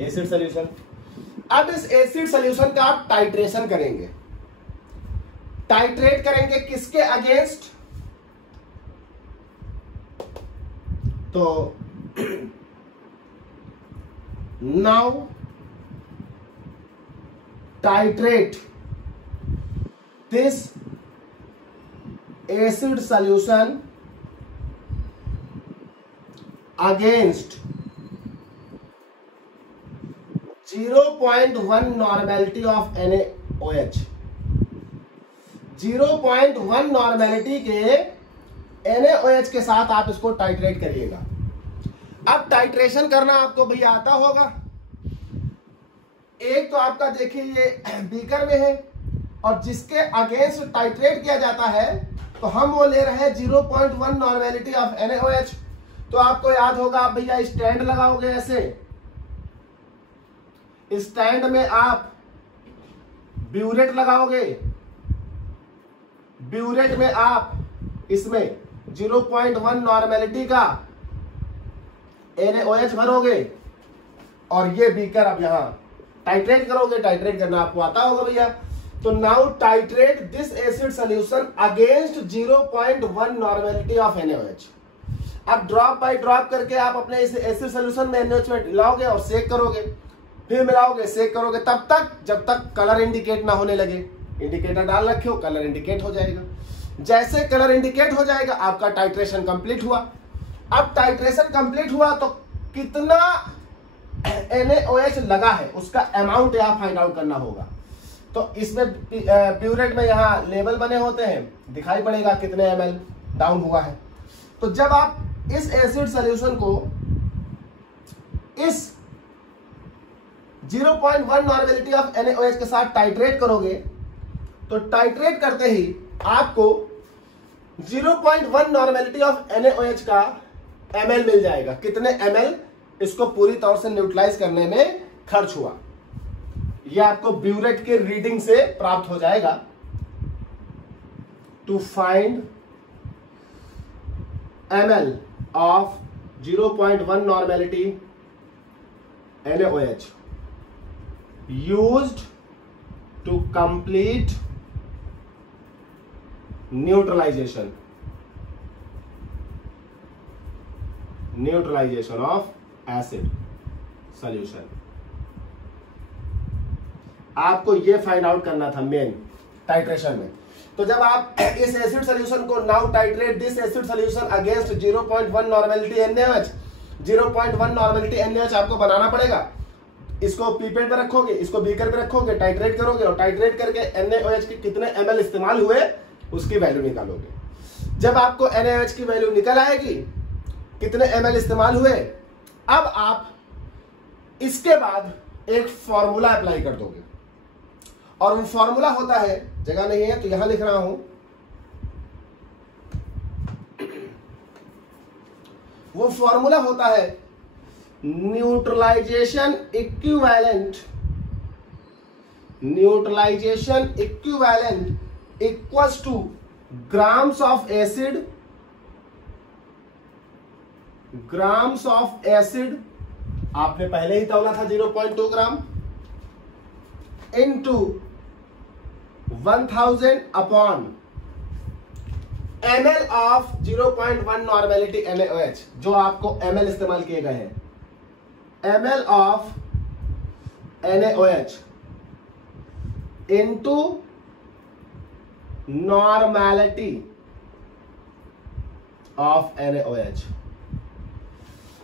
Acid solution. अब इस एसिड सॉल्यूशन का आप टाइट्रेशन करेंगे। टाइट्रेट करेंगे किसके अगेंस्ट? तो now titrate this acid solution against 0.1 normality of NaOH। 0.1 normality के NaOH के साथ आप इसको टाइट्रेट करिएगा। अब टाइट्रेशन करना आपको भैया आता होगा। एक तो आपका देखिए ये बीकर में है और जिसके अगेंस्ट टाइट्रेट किया जाता है तो हम वो ले रहे हैं 0.1 नॉर्मेलिटी ऑफ NaOH। तो आपको याद होगा आप भैया स्टैंड लगाओगे ऐसे, स्टैंड में आप ब्यूरेट लगाओगे, ब्यूरेट में आप इसमें 0.1 नॉर्मेलिटी का NaOH भरोगे और ये बीकर अब यहां टाइट्रेट करोगे। टाइट्रेट करना आपको आता होगा भैया। तो now titrate this acid solution against 0.1 normality of NaOH। अब ड्रॉप बाय ड्रॉप करके आप अपने इस एसिड सॉल्यूशन में NaOH में मिलाओगे और सेक करोगे, फिर मिलाओगे सेक करोगे, तब तक जब तक कलर इंडिकेट ना होने लगे। इंडिकेटर डाल रखे हो, कलर इंडिकेट हो जाएगा। जैसे कलर इंडिकेट हो जाएगा आपका टाइट्रेशन कंप्लीट हुआ। अब टाइट्रेशन कंप्लीट हुआ तो कितना NaOH लगा है उसका अमाउंट यहाँ फाइंड आउट करना होगा। तो इसमें प्यूरेट में यहाँ लेवल बने होते हैं, दिखाई पड़ेगा कितने ml डाउन हुआ है। तो जब आप इस एसिड सॉल्यूशन को इस 0.1 नॉर्मेलिटी ऑफ NaOH के साथ टाइट्रेट करोगे तो टाइट्रेट करते ही आपको 0.1 नॉर्मेलिटी ऑफ NaOH का ml मिल जाएगा। कितने ml इसको पूरी तौर से न्यूट्रलाइज करने में खर्च हुआ, यह आपको ब्यूरेट के रीडिंग से प्राप्त हो जाएगा। To find ml of 0.1 normality NaOH used to complete neutralization of acid solution। आपको ये फाइंड आउट करना था मेन टाइट्रेशन में। तो जब आप इस एसिड सॉल्यूशन को now titrate this acid solution against 0.1 normality NaOH, 0.1 normality NaOH आपको बनाना पड़ेगा। इसको पीपेट में रखोगे, इसको बीकर में रखोगे, टाइट्रेट करोगे और टाइट्रेट करके NaOH के कितने ml इस्तेमाल हुए उसकी वैल्यू निकालोगे। जब आपको NaOH की वैल्यू निकल आएगी कितने ml इस्तेमाल हुए, अब आप इसके बाद एक फॉर्मूला अप्लाई कर दोगे और वो फॉर्मूला होता है, जगह नहीं है तो यहां लिख रहा हूं, वो फॉर्मूला होता है neutralisation equivalent equals to grams of acid, आपने पहले ही तौला था 0.2 gram into 1000 upon ml of 0.1 normality NaOH, जो आपको ml इस्तेमाल किए गए हैं, ml of NaOH into normality of NaOH।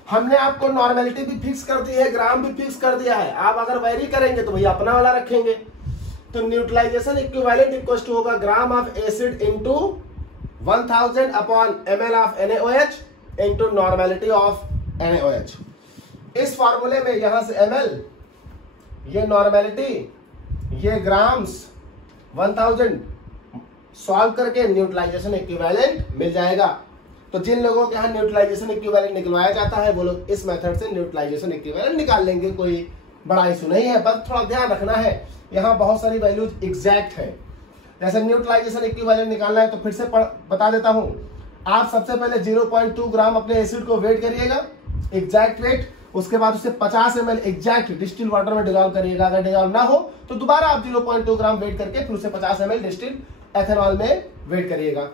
हमने आपको नॉर्मेलिटी भी फिक्स कर दी है, ग्राम भी फिक्स कर दिया है। आप अगर वैरी करेंगे तो भैया अपना वाला रखेंगे। तो न्यूट्रलाइजेशन इक्विवेलेंट इक्वल्स टू होगा gram of acid into 1000 upon ml of NaOH into normality of NaOH। इस फॉर्मूले में यहां से ml, ये नॉर्मेलिटी, ये ग्राम्स, 1000 सॉल्व करके न्यूट्रलाइजेशन इक्विवेलेंट मिल जाएगा। तो जिन लोगों के यहाँ न्यूट्रलाइजेशन इक्विवेलेंट निकलवाया जाता है वो लोग इस मेथड से न्यूट्रलाइजेशन इक्विवेलेंट निकाल लेंगे, कोई बड़ा इशू नहीं है। बस थोड़ा ध्यान रखना है, यहाँ बहुत सारी वैल्यूज एग्जैक्ट है। जैसे न्यूट्रलाइजेशन इक्विवेलेंट निकालना है तो फिर से बता देता हूं। आप सबसे पहले 0.2 ग्राम अपने एसिड को वेट करिएगा, एग्जैक्ट वेट। उसके बाद उसे 50 ml एग्जैक्ट डिस्टिल वाटर में डिजॉल्व करिएगा। अगर डिजॉल्व ना हो तो दोबारा आप 0.2 ग्राम वेट करके फिर उसे 50 ml डिस्टिल एथेनॉल में वेट करिएगा,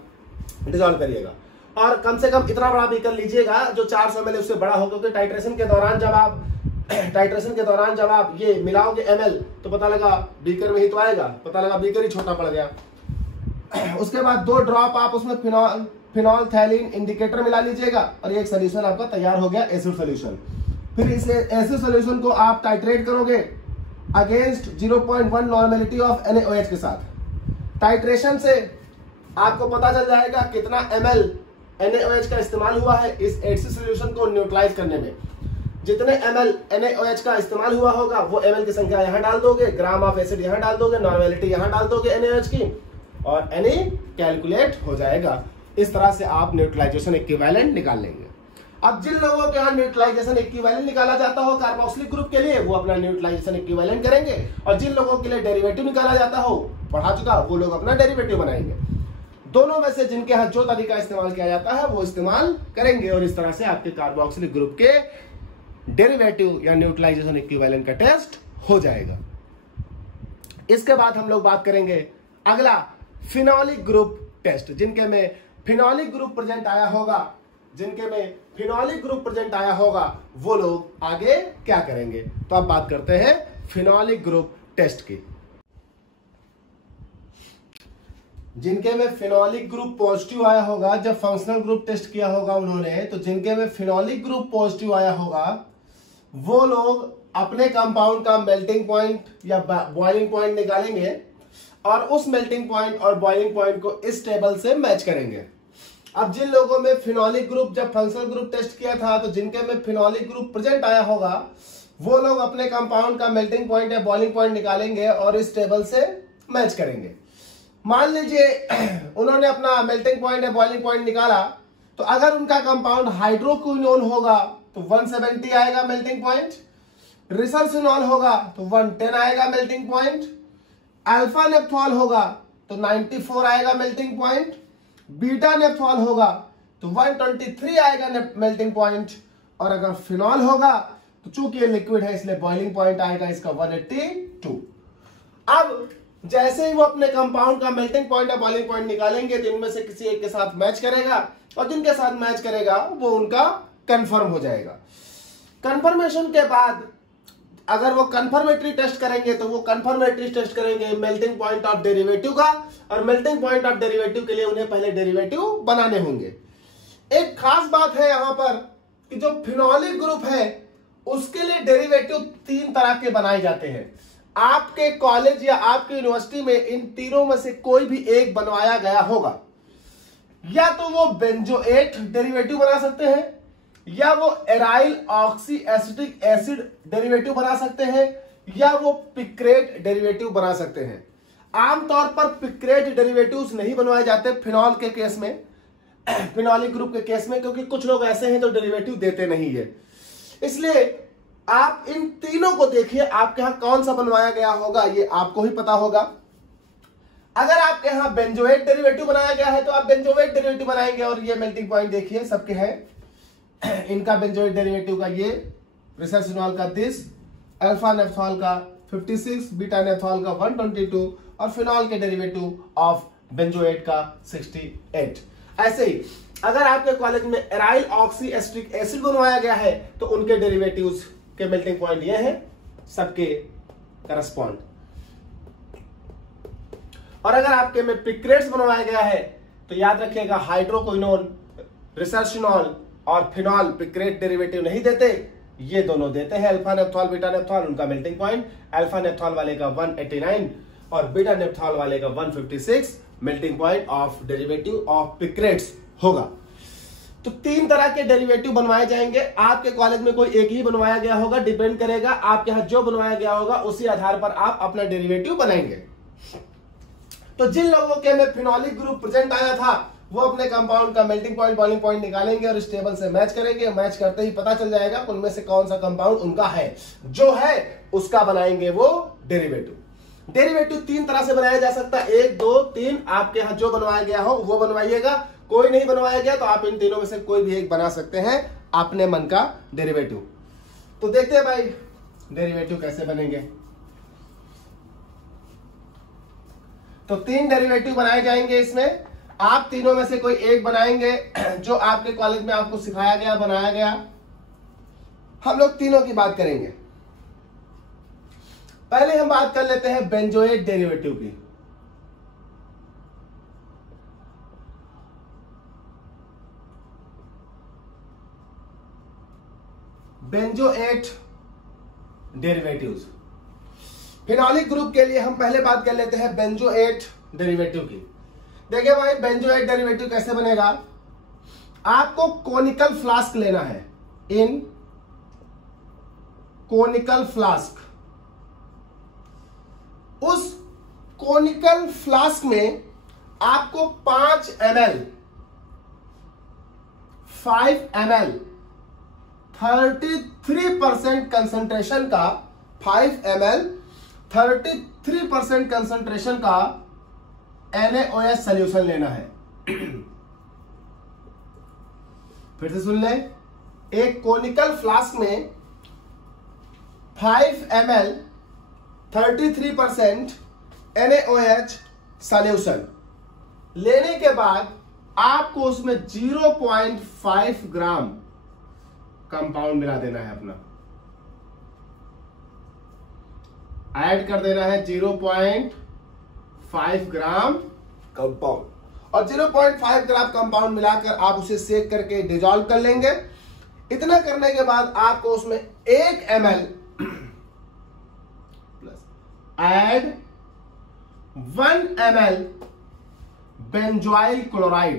डिजॉल्व करिएगा। और कम से कम इतना बड़ा बीकर लीजिएगा जो 400 ml उससे बड़ा हो, क्योंकि टाइट्रेशन के दौरान जब आप ये मिलाओगे ml तो पता लगा बीकर में ही तो आएगा, पता लगा बीकर ही छोटा पड़ गया। उसके बाद 2 ड्रॉप आप उसमें फिनोल्फथैलीन इंडिकेटर मिला लीजिएगा और एक सोल्यूशन आपका तैयार हो गया, एसिड सोल्यूशन। फिर इस एसिड सोल्यूशन को आप टाइट्रेट करोगे अगेंस्ट 0.1 नॉर्मेलिटी ऑफ NaOH के साथ। टाइट्रेशन से आपको पता चल जाएगा कितना ml NaOH का इस्तेमाल हुआ है इस एसिड सोल्यूशन को न्यूट्रलाइज करने में। जितने ml NaOH का इस्तेमाल हुआ होगा वो ml की संख्या यहां डाल दोगे, ग्राम ऑफ एसिड यहां डाल दोगे, नॉर्मेलिटी यहां डाल दोगे NaOH की और Na कैलकुलेट हो जाएगा। इस तरह से आप न्यूट्रलाइजेशन इक्विवेलेंट निकाल लेंगे। अब जिन लोगों के यहाँ न्यूट्रलाइजेशन इक्विवेलेंट निकाला जाता हो कार्बोक्सिलिक ग्रुप के लिए वो अपना न्यूट्रलाइजेशन इक्विवेलेंट करेंगे, और जिन लोगों के लिए डेरिवेटिव निकाला जाता हो पढ़ा चुका वो लोग अपना डेरिवेटिव बनाएंगे। दोनों में से जिनके यहाँ जो तरीका इस्तेमाल किया जाता है वो इस्तेमाल करेंगे और इस तरह से आपके कार्बोक्सिलिक ग्रुप के डेरिवेटिव या न्यूट्रलाइजेशन इक्विवेलेंट का टेस्ट हो जाएगा। इसके बाद हम लोग बात करेंगे अगला फिनोलिक ग्रुप टेस्ट। जिनके में फिनोलिक ग्रुप प्रेजेंट आया होगा वो लोग आगे क्या करेंगे। तो अब बात करते हैं फिनोलिक ग्रुप टेस्ट की। जिनके में फिनोलिक ग्रुप पॉजिटिव आया होगा, जब फंक्शनल ग्रुप टेस्ट किया होगा उन्होंने, तो जिनके में फिनोलिक ग्रुप पॉजिटिव आया होगा वो लोग अपने कंपाउंड का मेल्टिंग पॉइंट या बॉइलिंग पॉइंट निकालेंगे और उस मेल्टिंग पॉइंट और बॉइलिंग पॉइंट को इस टेबल से मैच करेंगे। अब जिन लोगों में फिनोलिक ग्रुप जब फंक्शनल ग्रुप टेस्ट किया था तो जिनके में फिनोलिक ग्रुप प्रेजेंट आया होगा वो लोग अपने कंपाउंड का मेल्टिंग पॉइंट या बॉइलिंग पॉइंट निकालेंगे और इस टेबल से मैच करेंगे। मान लीजिए उन्होंने अपना मेल्टिंग पॉइंट या बॉइलिंग पॉइंट निकाला, तो अगर उनका कंपाउंड हाइड्रोक्विनोन होगा तो 170 आएगा मेल्टिंग पॉइंट, रिसल्फिनॉल होगा तो 110 आएगा मेल्टिंग पॉइंट, अल्फा नेप्थॉल होगा तो 94 आएगा मेल्टिंग पॉइंट, बीटा नेप्थॉल होगा तो 123 आएगा मेल्टिंग पॉइंट, और अगर फिनॉल होगा तो चूंकि ये लिक्विड है इसलिए बॉइलिंग पॉइंट आएगा इसका 182। अब जैसे ही वो अपने कंपाउंड का मेल्टिंग पॉइंट या बॉइलिंग पॉइंट निकालेंगे तो इनमें से किसी एक के साथ मैच करेगा और जिनके साथ मैच करेगा वो उनका कंफर्म हो जाएगा। कंफर्मेशन के बाद अगर वो कंफर्मेटरी टेस्ट करेंगे तो वो कंफर्मेटरी टेस्ट करेंगे मेल्टिंग पॉइंट ऑफ डेरिवेटिव का, और मेल्टिंग पॉइंट ऑफ डेरिवेटिव के लिए उन्हें पहले डेरिवेटिव बनाने होंगे। एक खास बात है यहां पर कि जो फिनोलिक ग्रुप है उसके लिए डेरिवेटिव 3 तरह के बनाए जाते हैं। आपके कॉलेज या आपकी यूनिवर्सिटी में इन तीनों में से कोई भी एक बनवाया गया होगा। या तो वो बेंजोएट डेरिवेटिव बना सकते हैं, या वो aryl oxy acetic acid derivative बना सकते हैं, या वो पिक्रेट डेरिवेटिव बना सकते हैं। आमतौर पर पिक्रेट डेरिवेटिव्स नहीं बनवाए जाते फिनॉल के केस में, फिनोलिक ग्रुप के केस में, क्योंकि कुछ लोग ऐसे हैं जो डेरिवेटिव देते नहीं है। इसलिए आप इन तीनों को देखिए, आपके यहां कौन सा बनवाया गया होगा ये आपको ही पता होगा। अगर आपके यहां बेंजोएट डेरिवेटिव बनाया गया है तो आप बेंजोएट डेरिवेटिव बनाएंगे, और ये मेल्टिंग पॉइंट देखिए सबके है। इनका बेंजोएट डेरिवेटिव का ये, रिसर्सिनॉल का दिस, अल्फा नेफ्थॉल का 56, बीटा नेफ्थॉल का 122 और फिनॉल के डेरिवेटिव ऑफ बेंजोएट का 68। ऐसे ही अगर आपके कॉलेज में एराइल ऑक्सी एसिटिक एसिड बनवाया गया है तो उनके डेरिवेटिव्स के मेल्टिंग पॉइंट ये हैं सबके करस्पॉन्ड। और अगर आपके में पिक्रेट्स बनवाया गया है तो याद रखिएगा हाइड्रोक्विनोन, रिसर्सिनॉल और फिनॉल पिक्रेट डेरिवेटिव नहीं देते, ये दोनों देते हैं। अल्फा नेफ्थॉल, बीटा नेफ्थॉल, उनका मेल्टिंग पॉइंट अल्फा नेफ्थॉल वाले का 189 और बीटा नेफ्थॉल वाले का 156 melting point of derivative of picrates होगा। तो 3 तरह के डेरिवेटिव बनवाए जाएंगे। आपके कॉलेज में कोई एक ही बनवाया गया होगा, डिपेंड करेगा आपके यहां जो बनवाया गया होगा उसी आधार पर आप अपना डेरिवेटिव बनाएंगे। तो जिन लोगों के में फिनोलिक ग्रुप प्रेजेंट आया था वो अपने कंपाउंड का मेल्टिंग पॉइंट, बॉइलिंग पॉइंट निकालेंगे और इस टेबल से मैच करेंगे। मैच करते ही पता चल जाएगा उनमें से कौन सा कंपाउंड उनका है, जो है उसका बनाएंगे वो डेरिवेटिव। डेरिवेटिव 3 तरह से बनाया जा सकता है, 1, 2, 3। आपके यहां जो बनवाया गया हो वो बनवाइएगा, कोई नहीं बनवाया गया तो आप इन तीनों में से कोई भी एक बना सकते हैं अपने मन का डेरिवेटिव। तो देखते हैं भाई डेरिवेटिव कैसे बनेंगे। तो 3 डेरिवेटिव बनाए जाएंगे इसमें, आप तीनों में से कोई एक बनाएंगे जो आपके कॉलेज में आपको सिखाया गया, बनाया गया। हम लोग तीनों की बात करेंगे। पहले हम बात कर लेते हैं बेंजोएट डेरिवेटिव की। बेंजोएट डेरिवेटिव्स फिनोलिक ग्रुप के लिए हम पहले बात कर लेते हैं बेंजोएट डेरिवेटिव की। देखिए भाई बेंजोएट डेरिवेटिव कैसे बनेगा। आपको कोनिकल फ्लास्क लेना है, इन कोनिकल फ्लास्क। उस कोनिकल फ्लास्क में आपको 5 ml 33% कंसंट्रेशन का 5 ml 33% कंसंट्रेशन का NaOH सॉल्यूशन लेना है। फिर से सुन लें, एक कोनिकल फ्लास्क में 5 ml 33% NaOH सॉल्यूशन लेने के बाद आपको उसमें 0.5 ग्राम कंपाउंड मिला देना है, अपना ऐड कर देना है 0.5 ग्राम कंपाउंड, और 0.5 ग्राम कंपाउंड मिलाकर आप उसे सेक करके डिजॉल्व कर लेंगे। इतना करने के बाद आपको उसमें 1 ml add 1 ml benzoyl chloride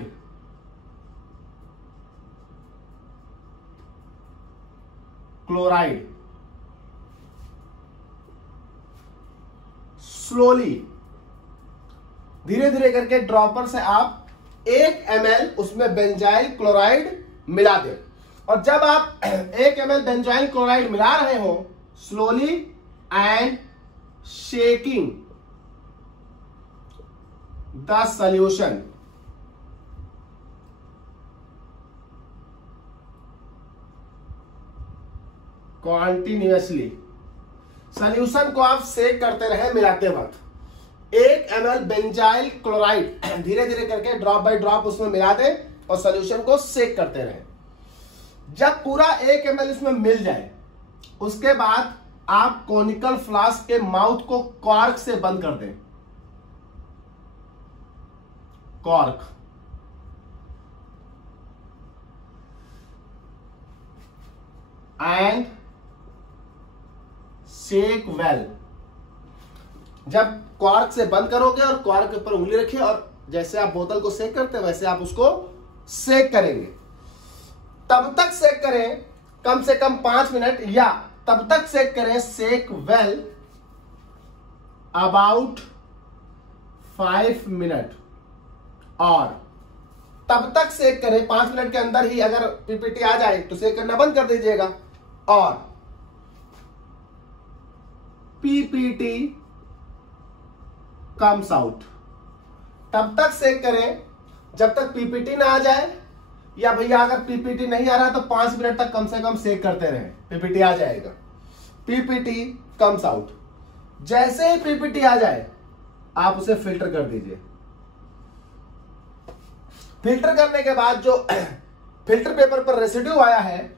slowly धीरे धीरे करके ड्रॉपर से आप 1 ml उसमें बेंजाइल क्लोराइड मिला दें। और जब आप 1 ml बेंजाइल क्लोराइड मिला रहे हो, slowly and shaking the solution, continuously solution को आप सेक करते रहे मिलाते वक्त। 1 ml बेंजाइल क्लोराइड धीरे धीरे करके ड्रॉप बाय ड्रॉप उसमें मिला दें और सॉल्यूशन को सेक करते रहे। जब पूरा 1 ml इसमें मिल जाए उसके बाद आप कोनिकल फ्लास्क के माउथ को कॉर्क से बंद कर दें। Cork and shake well. जब कॉर्क से बंद करोगे और कॉर्क के ऊपर उंगली रखिए और जैसे आप बोतल को सेक करते हैं वैसे आप उसको सेक करेंगे। तब तक सेक करें कम से कम 5 मिनट, या तब तक सेक करें सेक वेल अबाउट 5 मिनट, और तब तक सेक करें 5 मिनट के अंदर ही अगर पीपीटी आ जाए तो सेक करना बंद कर दीजिएगा। और पीपीटी कम्स आउट तब तक सेक करें जब तक पीपीटी ना आ जाए, या भैया अगर पीपीटी नहीं आ रहा तो 5 मिनट तक कम से कम सेक करते रहें, पीपीटी आ जाएगा। पीपीटी कम्स आउट, जैसे ही पीपीटी आ जाए आप उसे फिल्टर कर दीजिए। फिल्टर करने के बाद जो फिल्टर पेपर पर रेसिड्यू आया है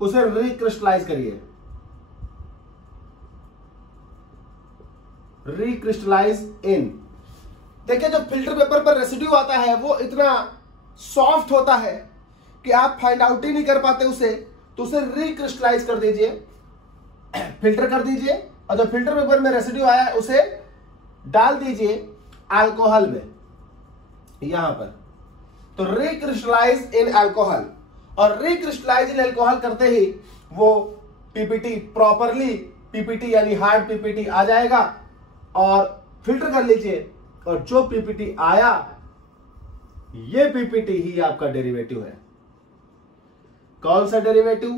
उसे रिक्रिस्टलाइज करिए। रिक्रिस्टलाइज इन, देखिए जो फिल्टर पेपर पर रेसिड्यू आता है वो इतना सॉफ्ट होता है कि आप फाइंड आउट ही नहीं कर पाते उसे, तो उसे रिक्रिस्टलाइज कर दीजिए, फिल्टर कर दीजिए, और जो फिल्टर पेपर में रेसिड्यू आया है उसे डाल दीजिए अल्कोहल में यहां पर। तो रिक्रिस्टलाइज इन अल्कोहल, और रिक्रिस्टलाइज इन अल्कोहल करते ही वो पीपीटी प्रॉपरली, पीपीटी यानी हार्ड पीपीटी आ जाएगा, और फिल्टर कर लीजिए। और जो पीपीटी आया ये पीपीटी ही आपका डेरिवेटिव है। कौन सा डेरिवेटिव?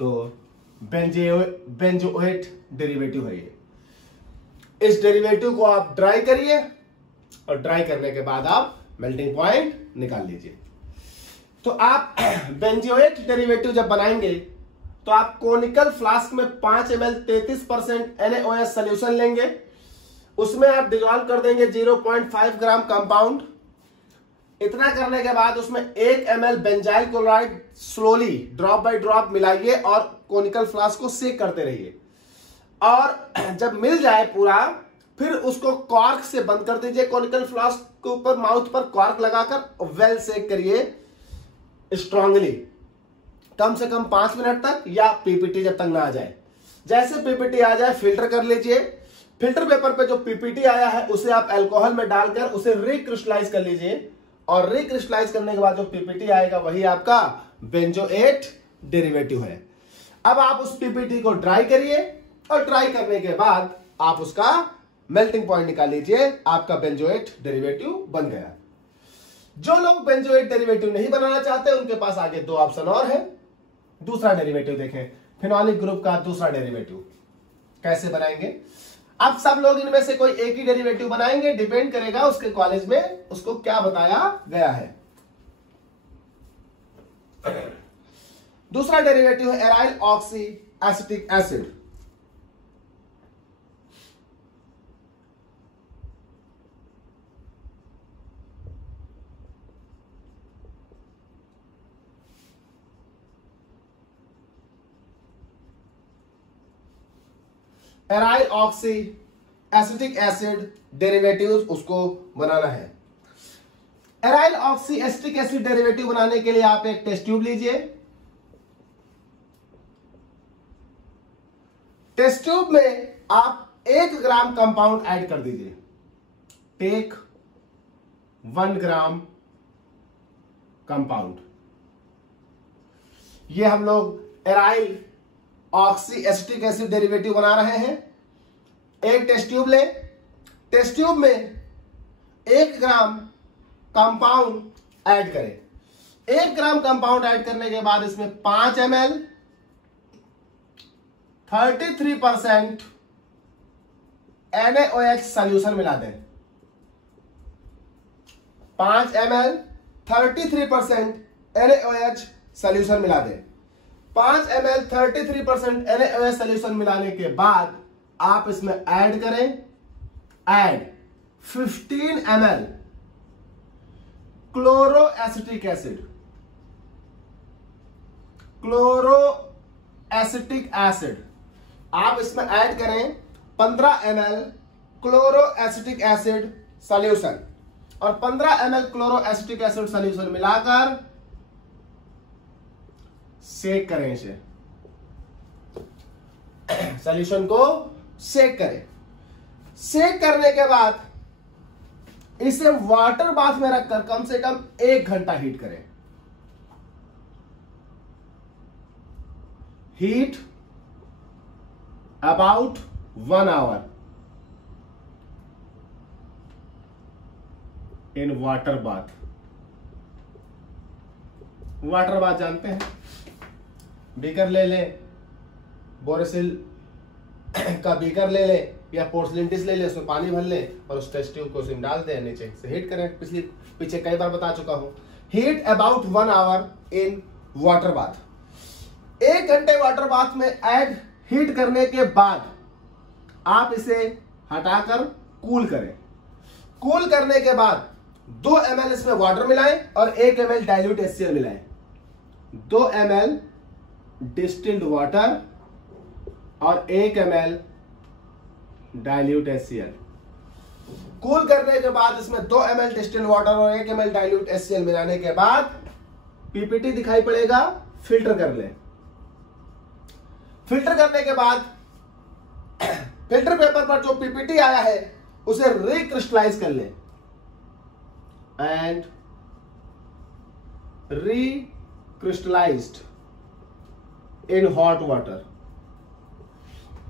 तो बेंजोएट डेरिवेटिव है ये। इस डेरिवेटिव को आप ड्राई करिए और ड्राई करने के बाद आप मेल्टिंग पॉइंट निकाल लीजिए। तो आप बेंजोएट डेरिवेटिव जब बनाएंगे तो आप कोनिकल फ्लास्क में 5 ml 33% NaOH सोल्यूशन लेंगे, उसमें आप डिसॉल्व कर देंगे 0.5 ग्राम कंपाउंड। इतना करने के बाद उसमें 1 ml benzyl chloride slowly drop by drop मिलाइए और कोनिकल फ्लास्क को सेक करते रहिए, और जब मिल जाए पूरा फिर उसको कॉर्क से बंद कर दीजिए। कोनिकल फ्लास्क के ऊपर माउथ पर कॉर्क लगाकर वेल सेक करिए स्ट्रांगली, कम से कम 5 मिनट तक, या पीपीटी जब तक ना आ जाए। जैसे पीपीटी आ जाए फिल्टर कर लीजिए। फिल्टर पेपर पे जो पीपीटी आया है उसे आप अल्कोहल में डालकर उसे रिक्रिस्टलाइज कर लीजिए, और रिक्रिस्टलाइज करने के बाद जो पीपीटी आएगा वही आपका बेंजोएट डेरिवेटिव है। अब आप उस पीपीटी को ड्राई करिए, और ड्राई करने के बाद आप उसका मेल्टिंग पॉइंट निकाल लीजिए, आपका बेंजोएट डेरिवेटिव बन गया। जो लोग बेंजोएट डेरिवेटिव नहीं बनाना चाहते उनके पास आगे 2 ऑप्शन और है। दूसरा डेरिवेटिव देखें, फिनोलिक ग्रुप का दूसरा डेरिवेटिव कैसे बनाएंगे। अब सब लोग इनमें से कोई एक ही डेरिवेटिव बनाएंगे, डिपेंड करेगा उसके कॉलेज में उसको क्या बताया गया है। दूसरा डेरिवेटिव है aryl oxy acetic acid. Aryl oxy acetic acid derivatives उसको बनाना है। Aryl oxy acetic acid derivative बनाने के लिए आप एक टेस्ट ट्यूब लीजिए। टेस्ट ट्यूब में आप 1 ग्राम कंपाउंड ऐड कर दीजिए। टेक 1 ग्राम कंपाउंड। ये हम लोग aryl oxy acetic acid derivative बना रहे हैं। एक टेस्ट ट्यूब लें, टेस्ट ट्यूब में 1 ग्राम कंपाउंड ऐड करें। 1 ग्राम कंपाउंड ऐड करने के बाद इसमें 5 ml 33% NaOH सॉल्यूशन मिला दें। 5 ml 33% NaOH सॉल्यूशन मिला दें। 5 ml 33% NaOH सोल्यूशन मिलाने के बाद आप इसमें ऐड करें, add 15 ml chloro acetic acid, chloro acetic acid आप इसमें ऐड करें 15 ml chloro acetic acid solution, और 15 ml chloro acetic acid solution मिलाकर शेक करें इसे, सॉल्यूशन को शेक करें। शेक करने के बाद इसे वाटर बाथ में रखकर कम से कम 1 घंटा हीट करें। Heat about 1 hour in water bath. Water bath जानते हैं, बीकर ले लें, बोरोसिल का बीकर ले लें या पोर्सलिन डिश ले लें, उसमें पानी भर लें और उस टेस्ट ट्यूब को उसमें डाल दें, नीचे से हीट करें। पीछे कई बार बता चुका हूं, heat about 1 hour in water bath. 1 घंटे वाटर बाथ में ऐड हीट करने के बाद आप इसे हटाकर कूल करें। कूल करने के बाद 2 ml इसमें वाटर मिलाएं और 1 ml डाइल्यूट HCl मिलाएं। 2 ml डिस्टिल्ड वाटर और 1 ml डाइल्यूट HCl। कूल करने के बाद इसमें 2 ml डिस्टिल्ड वाटर और 1 ml डाइल्यूट HCl मिलाने के बाद पीपीटी दिखाई पड़ेगा, फिल्टर कर लें। फिल्टर करने के बाद फिल्टर पेपर पर जो पीपीटी आया है उसे रिक्रिस्टलाइज कर लें एंड रिक्रिस्टलाइज्ड इन हॉट वाटर।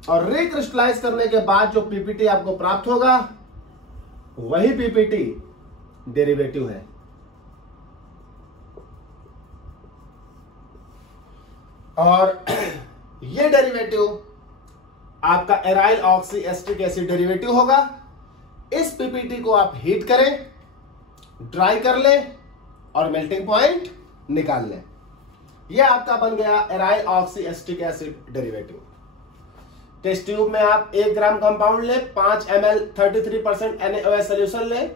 और रिक्रिस्टलाइज करने के बाद जो पीपीटी आपको प्राप्त होगा वही पीपीटी डेरिवेटिव है। और ये डेरिवेटिव आपका aryl oxy acetic acid derivative होगा। इस पीपीटी को आप हीट करें, ड्राई कर लें और मेल्टिंग पॉइंट निकाल लें। यह आपका बन गया aryl oxy acetic acid derivative. Test tube में आप 1 ग्राम कंपाउंड लें, 5 ml 33% NaOH सोल्यूशन लें,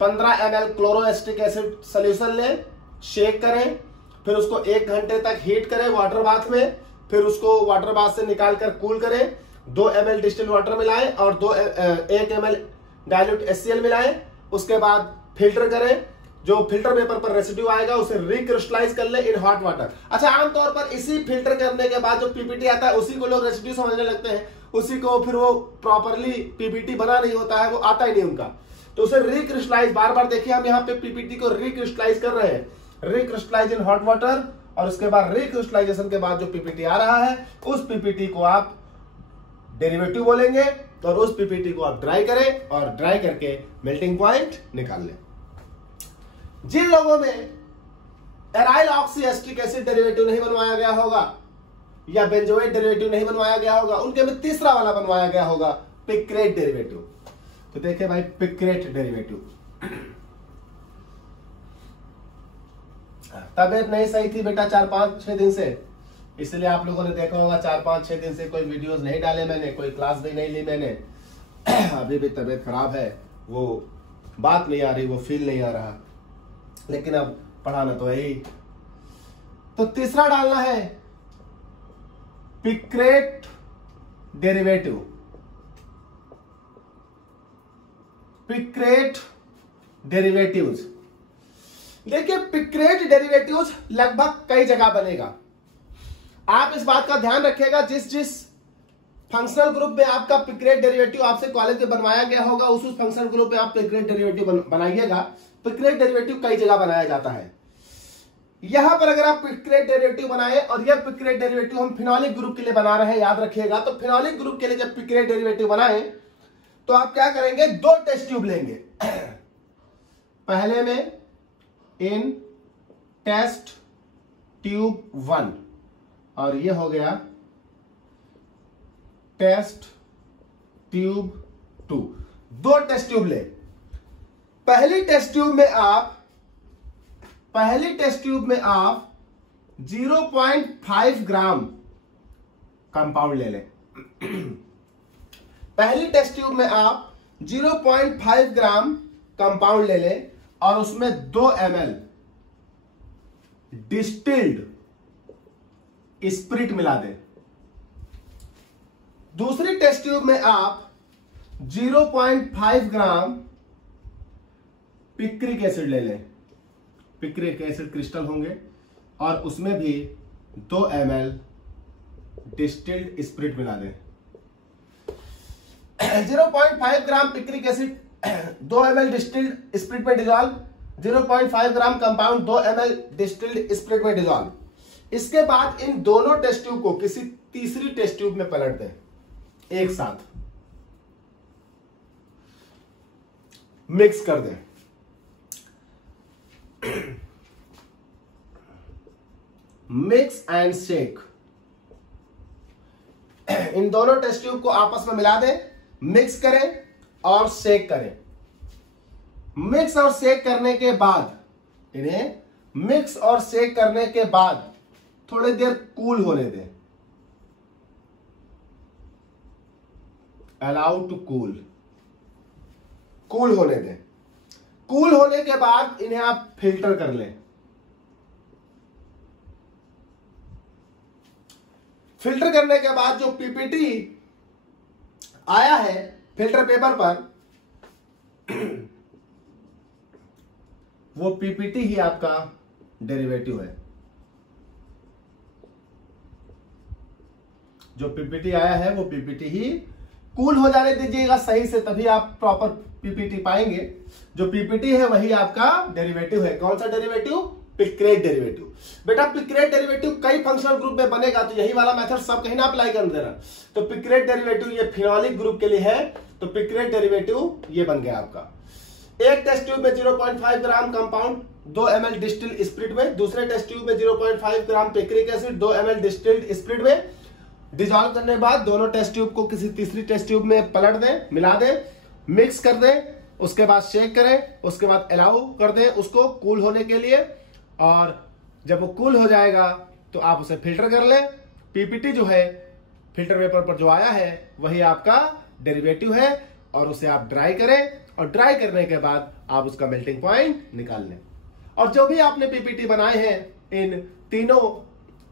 15 ml chloro acetic acid solution लें, शेक करें, फिर उसको 1 घंटे तक हीट करें वाटर बाथ में, फिर उसको वाटर बाथ से निकालकर कूल करें, 2 ml डिस्टिल्ड वाटर मिलाएं और 1 ml डाइल्यूट HCl मिलाएं। उसके बाद फिल्टर करें, जो फिल्टर पेपर पर रेसिड्यू आएगा उसे रिक्रिस्टलाइज कर ले इन हॉट वाटर। अच्छा, आमतौर पर इसी फिल्टर करने के बाद जो पीपीटी आता है उसी को लोग रेसिड्यू समझने लगते हैं, उसी को फिर वो प्रॉपरली पीपीटी बना नहीं होता है, वो आता ही नहीं उनका। तो उसे रिक्रिस्टलाइज, बार बार देखिए हम यहाँ पे पीपीटी को रिक्रिस्टलाइज कर रहे हैं, रिक्रिस्टलाइज इन हॉट वाटर, और उसके बाद रिक्रिस्टलाइजेशन के बाद जो पीपीटी आ रहा है उस पीपीटी को आप डेरिवेटिव बोलेंगे, और उस पीपीटी को आप ड्राई करें और ड्राई करके मेल्टिंग पॉइंट निकाल लें। जिन लोगों में aryl oxy acetic acid derivative नहीं बनवाया गया होगा या बेंजोएट डेरिवेटिव नहीं बनवाया गया होगा, उनके में तीसरा वाला बनवाया गया होगा, पिक्रेट डेरिवेटिव। तो देखिए भाई, पिक्रेट डेरिवेटिव। तबीयत नहीं सही थी बेटा 4-5-6 दिन से, इसलिए आप लोगों ने देखा होगा 4-5-6 दिन से कोई वीडियोस नहीं डाले मैंने, कोई क्लास भी नहीं ली मैंने। अभी भी तबीयत खराब है, वो बात नहीं आ रही, वो फील नहीं आ रहा, लेकिन अब पढ़ाना तो है ही। तो तीसरा डालना है पिक्रेट डेरिवेटिव। पिक्रेट डेरिवेटिव्स, देखिए पिक्रेट डेरिवेटिव्स लगभग कई जगह बनेगा। आप इस बात का ध्यान रखिएगा, जिस फंक्शनल ग्रुप में आपका पिक्रेट डेरिवेटिव आपसे कॉलेज में बनवाया गया होगा, उस फंक्शनल ग्रुप में आप पिक्रेट डेरिवेटिव बनाइएगा। पिक्रेट डेरिवेटिव कई जगह बनाया जाता है। यहां पर अगर आप पिक्रेट डेरिवेटिव बनाए, और यह पिक्रेट डेरिवेटिव हम फिनोलिक ग्रुप के लिए बना रहे हैं, याद रखिएगा। तो फिनोलिक ग्रुप के लिए जब पिक्रेट डेरिवेटिव बनाए तो आप क्या करेंगे, 2 टेस्ट ट्यूब लेंगे। पहले में इन टेस्ट ट्यूब 1 और ये हो गया टेस्ट ट्यूब 2। 2 टेस्ट ट्यूब ले। पहली टेस्ट ट्यूब में आप 0.5 ग्राम कंपाउंड ले लें। पहली टेस्ट ट्यूब में आप 0.5 ग्राम कंपाउंड ले लें और उसमें 2 ml डिस्टिल्ड स्पिरिट मिला दें। दूसरी टेस्ट ट्यूब में आप 0.5 ग्राम पिक्रिक एसिड ले लें। पिक्रिक एसिड क्रिस्टल होंगे और उसमें भी 2 ml डिस्टिल्ड स्पिरिट मिला दें। 0.5 gram picric acid 2 ml distilled spirit में dissolve, 0.5 gram compound 2 ml distilled spirit में डिजॉल्व। इसके बाद इन दोनों टेस्ट ट्यूब को किसी तीसरी टेस्ट ट्यूब में पलट दें, एक साथ मिक्स कर दें। मिक्स एंड शेक, इन दोनों टेस्ट ट्यूब को आपस में मिला दें, मिक्स करें और शेक करें। मिक्स और शेक करने के बाद इन्हें मिक्स और शेक करने के बाद थोड़ी देर कूल होने दें। अलाउ टू कूल, कूल होने दें। कूल होने के बाद इन्हें आप फिल्टर कर लें। फिल्टर करने के बाद जो पीपीटी आया है फिल्टर पेपर पर, वो पीपीटी ही आपका डेरिवेटिव है। जो पीपीटी आया है वो पीपीटी ही कूल हो जाने दीजिएगा सही से, तभी आप प्रॉपर पीपीटी पाएंगे। जो पीपीटी है वही आपका डेरिवेटिव है। कौन सा डेरिवेटिव? Picrate derivative. बेटा पिक्रेट डेरिवेटिव कई फंक्शनल ग्रुप में बनेगा, तो यही वाला मेथड सब कहीं ना अप्लाई कर देना। तो पिक्रेट डेरिवेटिव ये फिनोलिक ग्रुप के लिए है, तो पिक्रेट डेरिवेटिव ये बन गया आपका। एक टेस्ट ट्यूब में 0.5 gram compound 2 ml distilled spirit में, दूसरे टेस्ट ट्यूब में 0.5 gram picric acid 2 ml distilled spirit में डिजॉल्व करने के बाद दोनों टेस्ट ट्यूब को किसी तीसरी टेस्ट ट्यूब में पलट दें, मिला दें, मिक्स कर दें, उसके बाद शेक करें, उसके बाद अलाउ कर दें उसको कूल होने के लिए। और जब वो कूल हो जाएगा तो आप उसे फिल्टर कर लें। पीपीटी जो है फिल्टर पेपर पर जो आया है वही आपका डेरिवेटिव है, और उसे आप ड्राई करें, और ड्राई करने के बाद आप उसका मेल्टिंग पॉइंट निकाल लें। और जो भी आपने पीपीटी बनाए हैं इन तीनों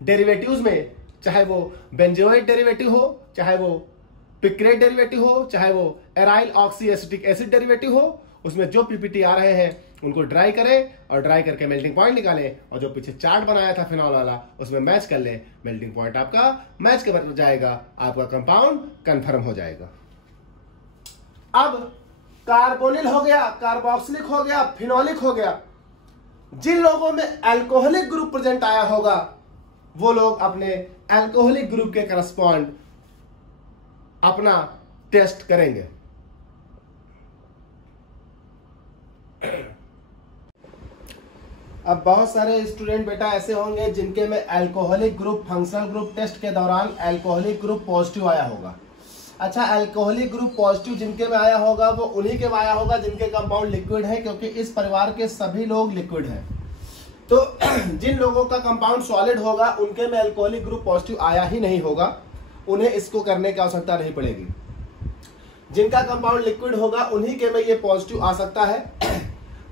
डेरिवेटिव्स में, चाहे वो बेंजोइक डेरिवेटिव हो, चाहे वो पिक्रेट डेरिवेटिव हो, चाहे वो aryl oxy acetic acid derivative हो, उसमें जो पीपीटी आ रहे हैं उनको ड्राई करें और ड्राई करके मेल्टिंग पॉइंट निकालें, और जो पीछे चार्ट बनाया था फिनॉल वाला उसमें मैच कर लें। मेल्टिंग पॉइंट आपका मैच के बन जाएगा, आपका कंपाउंड कंफर्म हो जाएगा। अब कार्बोनिल हो गया, कार्बोक्सिलिक हो गया, फिनोलिक हो गया। जिन लोगों में अल्कोहलिक ग्रुप प्रेजेंट आया होगा वो लोग अपने अल्कोहलिक ग्रुप के करस्पॉन्ड अपना टेस्ट करेंगे। अब बहुत सारे स्टूडेंट बेटा ऐसे होंगे जिनके में alcoholic group functional group test के दौरान अल्कोहलिक ग्रुप पॉजिटिव आया होगा। अच्छा, अल्कोहलिक ग्रुप पॉजिटिव जिनके में आया होगा वो उन्हीं के में आया होगा जिनके कंपाउंड लिक्विड है, क्योंकि इस परिवार के सभी लोग लिक्विड हैं। तो जिन लोगों का कंपाउंड सॉलिड होगा उनके में अल्कोहलिक ग्रुप पॉजिटिव आया ही नहीं होगा, उन्हें इसको करने की आवश्यकता नहीं पड़ेगी। जिनका कंपाउंड लिक्विड होगा उन्हीं के में ये पॉजिटिव आ सकता है।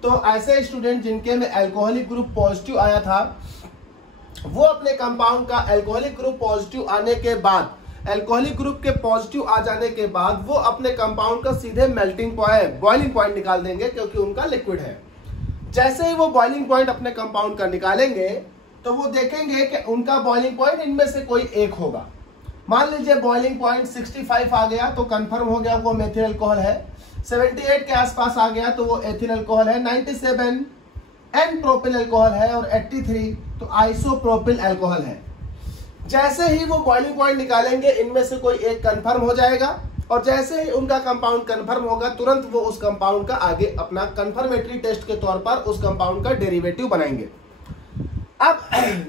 तो ऐसे स्टूडेंट जिनके में अल्कोहलिक ग्रुप पॉजिटिव आया था वो अपने कंपाउंड का अल्कोहलिक ग्रुप पॉजिटिव आने के बाद, अल्कोहलिक ग्रुप के पॉजिटिव आ जाने के बाद वो अपने कंपाउंड का सीधे मेल्टिंग पॉइंट, बॉइलिंग पॉइंट निकाल देंगे, क्योंकि उनका लिक्विड है। जैसे ही वो बॉइलिंग पॉइंट अपने कंपाउंड का निकालेंगे तो वो देखेंगे कि उनका बॉइलिंग पॉइंट इनमें से कोई एक होगा। मान लीजिए बॉइलिंग पॉइंट 65 आ गया तो कंफर्म हो गया वो मेथिल अल्कोहल है। 78 के आसपास आ गया तो वो एथिल अल्कोहल है। 97 एन प्रोपिल अल्कोहल है, और 83 तो आइसोप्रोपिल अल्कोहल है। जैसे ही वो बॉइलिंग पॉइंट निकालेंगे इनमें से कोई एक कंफर्म हो जाएगा, और जैसे ही उनका कंपाउंड कंफर्म होगा तुरंत वो उस कंपाउंड का आगे अपना कंफर्मेटरी टेस्ट के तौर पर उस कंपाउंड का डेरिवेटिव बनाएंगे। अब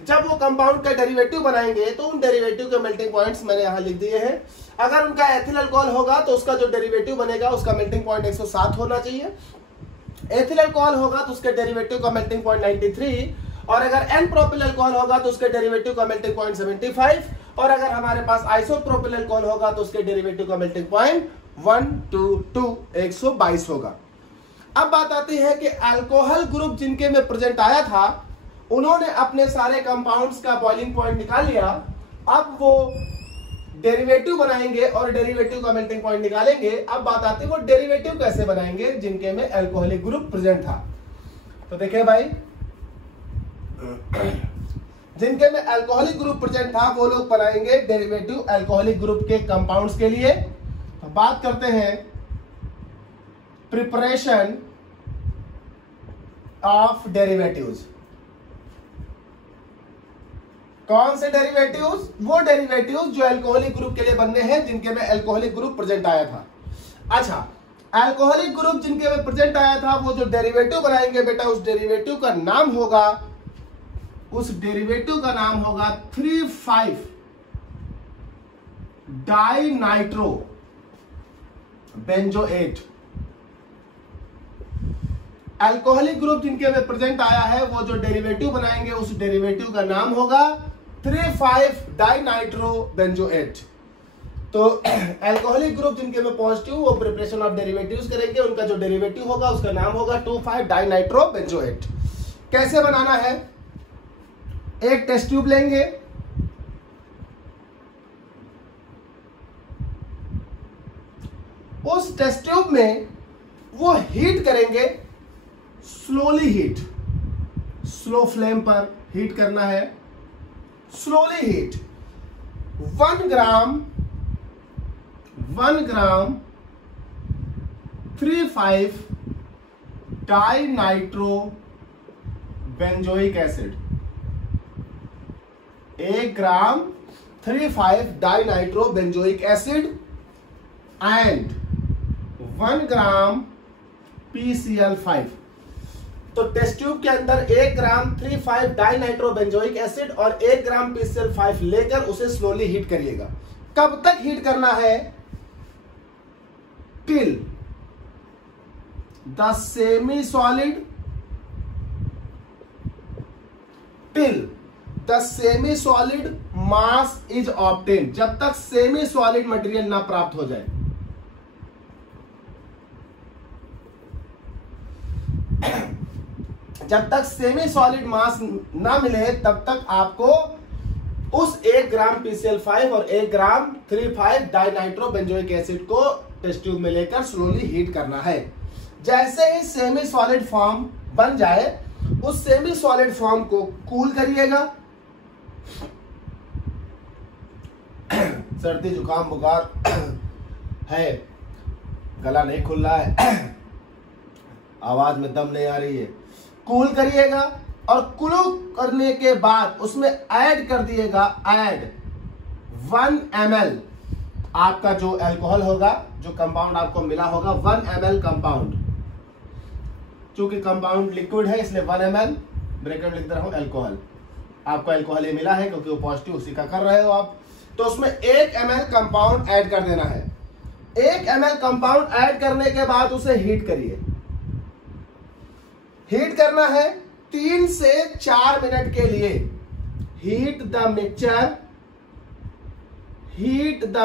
जब वो कंपाउंड का डेरिवेटिव बनाएंगे तो उन डेरिवेटिव के मेल्टिंग पॉइंट्स मैंने यहां लिख दिए हैं। अगर उनका एथिल अल्कोहल होगा तो उसका जो डेरिवेटिव बनेगा उसका मेल्टिंग पॉइंट 107 होना चाहिए। एथिल अल्कोहल होगा तो उसके डेरिवेटिव का मेल्टिंग पॉइंट 93, और अगर n प्रोपिल अल्कोहल होगा तो उसके डेरिवेटिव का मेल्टिंग पॉइंट 75, और अगर हमारे पास आइसोप्रोपिल अल्कोहल होगा तो उसके डेरिवेटिव का मेल्टिंग पॉइंट 122 122 होगा। अब बात आती है कि अल्कोहल ग्रुप जिनके में प्रेजेंट आया था उन्होंने अपने सारे कंपाउंड्स का बॉइलिंग पॉइंट निकाल लिया। अब वो डेरिवेटिव बनाएंगे और डेरिवेटिव का मेल्टिंग पॉइंट निकालेंगे। अब बात आती है वो डेरिवेटिव कैसे बनाएंगे जिनके में अल्कोहलिक ग्रुप प्रेजेंट था। तो देखिए भाई, जिनके में अल्कोहलिक ग्रुप प्रेजेंट था वो लोग बनाएंगे डेरिवेटिव अल्कोहलिक ग्रुप के कंपाउंड्स के लिए। तो बात करते हैं प्रिपरेशन ऑफ डेरिवेटिव्स। कौन से डेरिवेटिव्स? वो डेरिवेटिव्स जो अल्कोहलिक ग्रुप के लिए बनने हैं जिनके में अल्कोहलिक ग्रुप प्रेजेंट आया था। अच्छा, अल्कोहलिक ग्रुप जिनके में प्रेजेंट आया था वो जो डेरिवेटिव बनाएंगे बेटा, उस डेरिवेटिव का नाम होगा 3,5 डाइनाइट्रो बेंजोएट। अल्कोहलिक ग्रुप जिनके में प्रेजेंट आया है वो जो डेरिवेटिव बनाएंगे उस डेरिवेटिव का नाम होगा 3,5 डाइनाइट्रो बेंजोएट। तो अल्कोहलिक ग्रुप जिनके में पॉजिटिव वो प्रिपरेशन ऑफ डेरिवेटिव्स करेंगे, उनका जो डेरिवेटिव होगा उसका नाम होगा 2,5 डाइनाइट्रो बेंजोएट। कैसे बनाना है? एक टेस्ट ट्यूब लेंगे, उस टेस्ट ट्यूब में वो हीट करेंगे, स्लोली हीट, स्लो फ्लेम पर हीट करना है, slowly heat. 1 gram 3,5 dinitro benzoic acid, 1 gram 3,5 dinitro benzoic acid and 1 gram PCl5। तो टेस्ट ट्यूब के अंदर 1 ग्राम 3,5 डाइनाइट्रो बेंजोइक एसिड और 1 ग्राम PCl5 लेकर उसे स्लोली हीट करिएगा। कब तक हीट करना है? Till the semi solid mass is obtain, जब तक सेमी सॉलिड मटेरियल ना प्राप्त हो जाए। जब तक सेमी सॉलिड मास ना मिले तब तक आपको उस 1 ग्राम PCl5 और 1 ग्राम 3,5 डाइनाइट्रो बेंजोइक एसिड को टेस्ट ट्यूब में लेकर स्लोली हीट करना है। जैसे ही सेमी सॉलिड फॉर्म बन जाए उस सेमी सॉलिड फॉर्म को कूल करिएगा। सर्दी जुकाम बुखार है, गला नहीं खुल रहा है, आवाज में दम नहीं आ रही है, कूल करिएगा और कूल करने के बाद उसमें ऐड कर दिएगा 1 ml आपका जो अल्कोहल होगा, जो कंपाउंड आपको मिला होगा 1 ml कंपाउंड। चूंकि कंपाउंड लिक्विड है इसलिए 1 ml ब्रैकेट लिख दे रहा हूं अल्कोहल। आपको अल्कोहल ये मिला है क्योंकि वो पॉजिटिव उसी का कर रहे हो आप। तो उसमें 1 ml कंपाउंड ऐड कर देना है। 1 ml कंपाउंड ऐड करने के बाद उसे हीट करिए। हीट करना है 3 से 4 मिनट के लिए। Heat the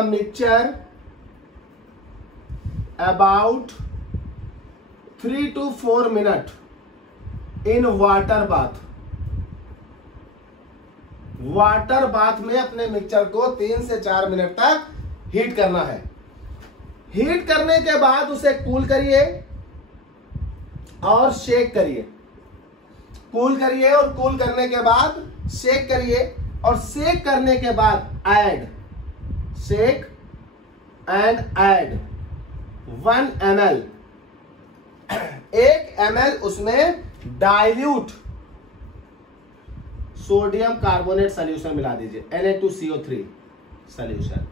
mixture about 3 to 4 minute in water bath. Water bath में अपने मिक्सचर को 3 से 4 मिनट तक हीट करना है। हीट करने के बाद उसे कूल करिए और शेक करिए। कूल करिए और कूल करने के बाद शेक करिए और शेक करने के बाद shake and add 1 ml 1 ml उसमें डाइल्यूट सोडियम कार्बोनेट सॉल्यूशन मिला दीजिए, Na2CO3 solution.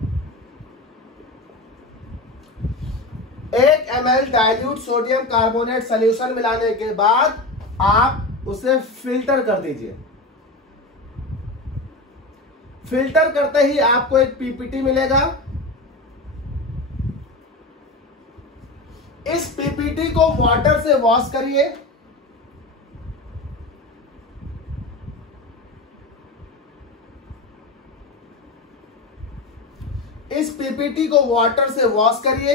1 ml dilute sodium carbonate solution मिलाने के बाद आप उसे फिल्टर कर दीजिए। फिल्टर करते ही आपको एक पीपीटी मिलेगा। इस पीपीटी को वाटर से वॉश करिए। पीपीटी को वाटर से वॉश करिए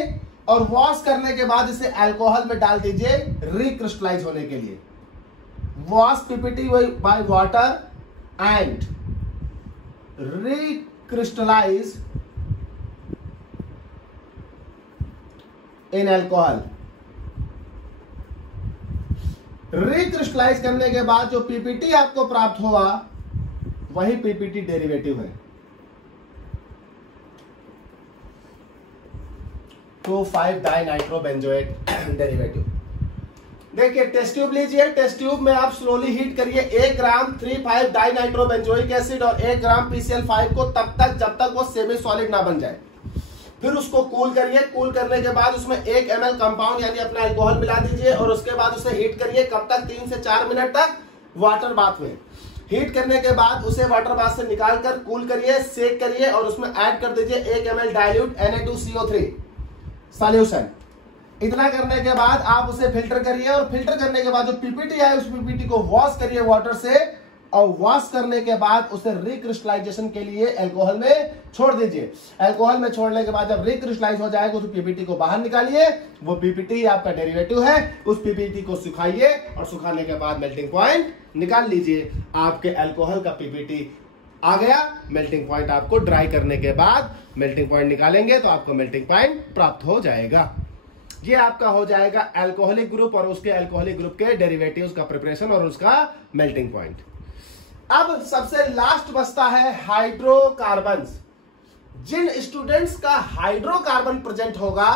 और वॉश करने के बाद इसे अल्कोहल में डाल दीजिए रिक्रिस्टलाइज होने के लिए। Wash PPT by water and recrystallise in alcohol. Recrystallise करने के बाद जो पीपीटी आपको प्राप्त होगा वही पीपीटी डेरिवेटिव है। 2,5 डाइनाइट्रोबेंजोएट डेरिवेटिव। देखिए टेस्ट ट्यूब लीजिए, टेस्ट ट्यूब में आप स्लोली हीट करिए 1 ग्राम 3,5 डाइनाइट्रोबेंजोइक एसिड और 1 ग्राम PCl5 को तब तक जब तक वो सेमी सॉलिड ना बन जाए। फिर उसको कूल करिए, कूल करने के बाद उसमें 1 ml कंपाउंड यानी अपना अल्कोहल मिला दीजिए और उसके बाद उसे हीट करिए। कब तक? 3 से 4 मिनट तक वाटर बाथ में। हीट करने के बाद उसे वाटर बाथ से निकालकर कूल करिए, सेक करिए और उसमें ऐड कर दीजिए 1 ml डाइल्यूट Na2CO3 सॉल्यूशन। इतना करने के बाद आप उसे फिल्टर करिए और फिल्टर करने के बाद जो पीपीटी है उस पीपीटी को वॉश करिए वाटर से और वॉश करने के बाद उसे रिक्रिस्टलाइजेशन के लिए अल्कोहल में छोड़ दीजिए। अल्कोहल में छोड़ने के बाद जब रिक्रिस्टलाइज हो जाएगा तो पीपीटी को बाहर निकालिए। वो पीपीटी आपका डेरिवेटिव है, उस पीपीटी को सुखाइए और सुखाने के बाद मेल्टिंग पॉइंट निकाल लीजिए। आपके अल्कोहल का पीपीटी आ गया। मेल्टिंग पॉइंट आपको ड्राई करने के बाद मेल्टिंग पॉइंट निकालेंगे तो आपको मेल्टिंग पॉइंट प्राप्त हो जाएगा। ये आपका हो जाएगा अल्कोहलिक ग्रुप और उसके अल्कोहलिक ग्रुप के डेरिवेटिव्स का प्रिपरेशन और उसका मेल्टिंग पॉइंट। अब सबसे लास्ट बचता है हाइड्रोकार्बन्स। जिन स्टूडेंट्स का हाइड्रोकार्बन प्रेजेंट होगा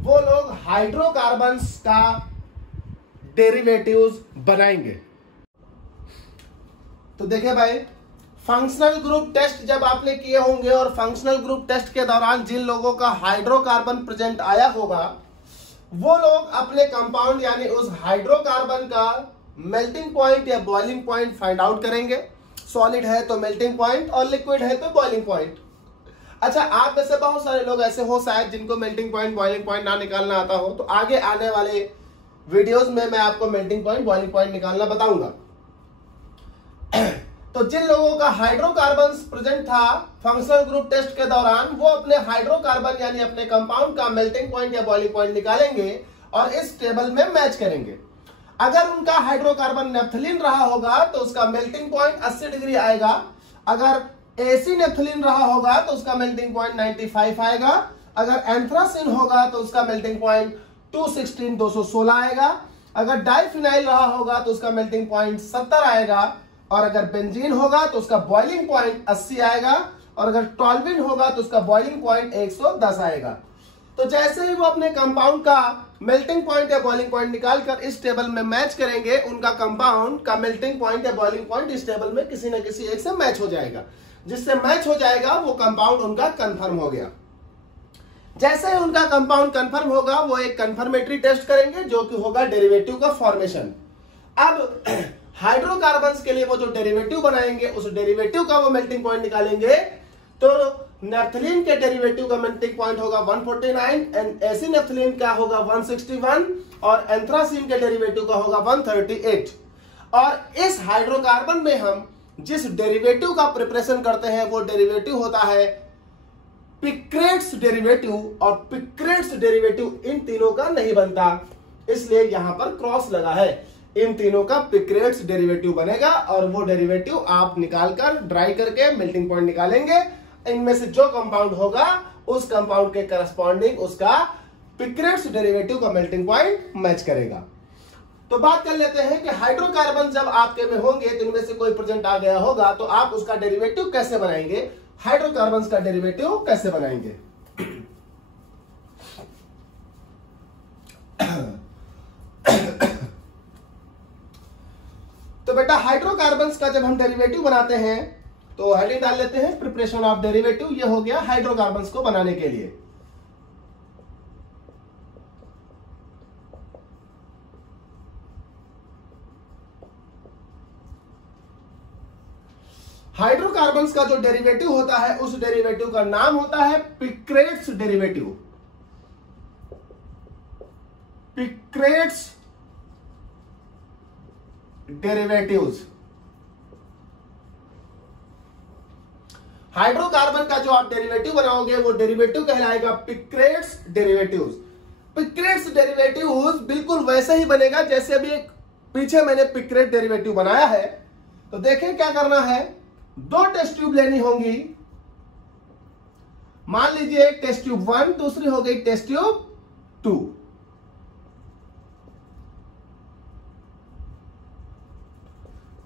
वो लोग हाइड्रोकार्बन्स का डेरिवेटिव्स बनाएंगे। तो देखिए भाई, फंक्शनल ग्रुप टेस्ट जब आपने किए होंगे और फंक्शनल ग्रुप टेस्ट के दौरान जिन लोगों का हाइड्रोकार्बन प्रेजेंट आया होगा वो लोग अपने कंपाउंड यानी उस हाइड्रोकार्बन का मेल्टिंग पॉइंट या बॉइलिंग पॉइंट फाइंड आउट करेंगे। सॉलिड है तो मेल्टिंग पॉइंट और लिक्विड है तो बॉइलिंग पॉइंट। अच्छा, आप में से बहुत सारे लोग ऐसे हो शायद जिनको मेल्टिंग पॉइंट बॉइलिंग पॉइंट ना निकालना आता हो, तो आगे आने वाले वीडियोस में मैं आपको मेल्टिंग पॉइंट बॉइलिंग पॉइंट निकालना बताऊंगा। तो जिन लोगों का हाइड्रोकार्बन प्रेजेंट था फंक्शनल ग्रुप टेस्ट के दौरान वो अपने हाइड्रोकार्बन यानी अपने कंपाउंड का मेल्टिंग पॉइंट या बॉइलिंग पॉइंट निकालेंगे और इस टेबल में मैच करेंगे। अगर उनका हाइड्रोकार्बन नेफ्थलीन रहा होगा तो उसका मेल्टिंग पॉइंट 80 डिग्री आएगा। अगर एसी नेफ्थलीन रहा होगा तो उसका मेल्टिंग पॉइंट 95 आएगा। अगर एंथ्रासिन होगा तो उसका मेल्टिंग पॉइंट 216 आएगा। अगर डाइफिनाइल रहा होगा तो उसका मेल्टिंग पॉइंट 70 आएगा। और अगर बेंजीन होगा तो उसका बॉइलिंग पॉइंट 80 आएगा। और अगर टॉल्विन होगा तो उसका बॉइलिंग पॉइंट 110 आएगा। तो जैसे ही वो अपने कंपाउंड का मेल्टिंग पॉइंट या बॉइलिंग पॉइंट निकालकर इस टेबल में मैच करेंगे, उनका कंपाउंड का मेल्टिंग पॉइंट या बॉइलिंग पॉइंट इस टेबल में किसी न किसी एक से मैच हो जाएगा। जिससे मैच हो जाएगा वो कंपाउंड उनका कंफर्म हो गया। जैसे ही उनका कंपाउंड कंफर्म होगा वो एक कंफर्मेटरी टेस्ट करेंगे जो कि होगा डेरिवेटिव का फॉर्मेशन। अब हाइड्रोकार्बन्स के लिए वो जो डेरिवेटिव बनाएंगे उस डेरिवेटिव का वो मेल्टिंग पॉइंट निकालेंगे। तो नेफ्थलीन के डेरिवेटिव का मेल्टिंग पॉइंट होगा 149 एंड एसी नेफ्थलीन का होगा 161 और एंथ्रासिन के डेरिवेटिव का होगा 138। और इस हाइड्रोकार्बन में हम जिस डेरिवेटिव का प्रिपरेशन करते हैं वो डेरिवेटिव होता है पिक्रेट्स डेरिवेटिव। और पिक्रेट्स डेरिवेटिव इन तीनों का नहीं बनता, इसलिए यहां पर क्रॉस लगा है। इन तीनों का पिक्रेट्स डेरिवेटिव बनेगा और वो डेरिवेटिव आप निकालकर ड्राई करके मेल्टिंग पॉइंट निकालेंगे। इनमें से जो कंपाउंड होगा उस कंपाउंड के करस्पॉन्डिंग उसका पिक्रेट्स डेरिवेटिव का मेल्टिंग पॉइंट मैच करेगा। तो बात कर लेते हैं कि हाइड्रोकार्बन जब आपके में होंगे तो इनमें से कोई प्रेजेंट आ गया होगा तो आप उसका डेरिवेटिव कैसे बनाएंगे, हाइड्रोकार्बन का डेरिवेटिव कैसे बनाएंगे। तो बेटा हाइड्रोकार्बन्स का जब हम डेरिवेटिव बनाते हैं तो हेडिंग डाल लेते हैं प्रिपरेशन ऑफ डेरिवेटिव। ये हो गया हाइड्रोकार्बन्स को बनाने के लिए। हाइड्रोकार्बन्स का जो डेरिवेटिव होता है उस डेरिवेटिव का नाम होता है पिक्रेट्स डेरिवेटिव। पिक्रेट्स डेरिवेटिव्स। हाइड्रोकार्बन का जो आप डेरिवेटिव बनाओगे वो डेरिवेटिव कहलाएगा पिक्रेट्स डेरिवेटिव्स। पिक्रेट्स डेरिवेटिव्स बिल्कुल वैसे ही बनेगा जैसे अभी एक पीछे मैंने पिक्रेट डेरिवेटिव बनाया है। तो देखें क्या करना है, दो टेस्ट ट्यूब लेनी होंगी। मान लीजिए एक टेस्ट ट्यूब 1, दूसरी हो गई टेस्ट ट्यूब 2।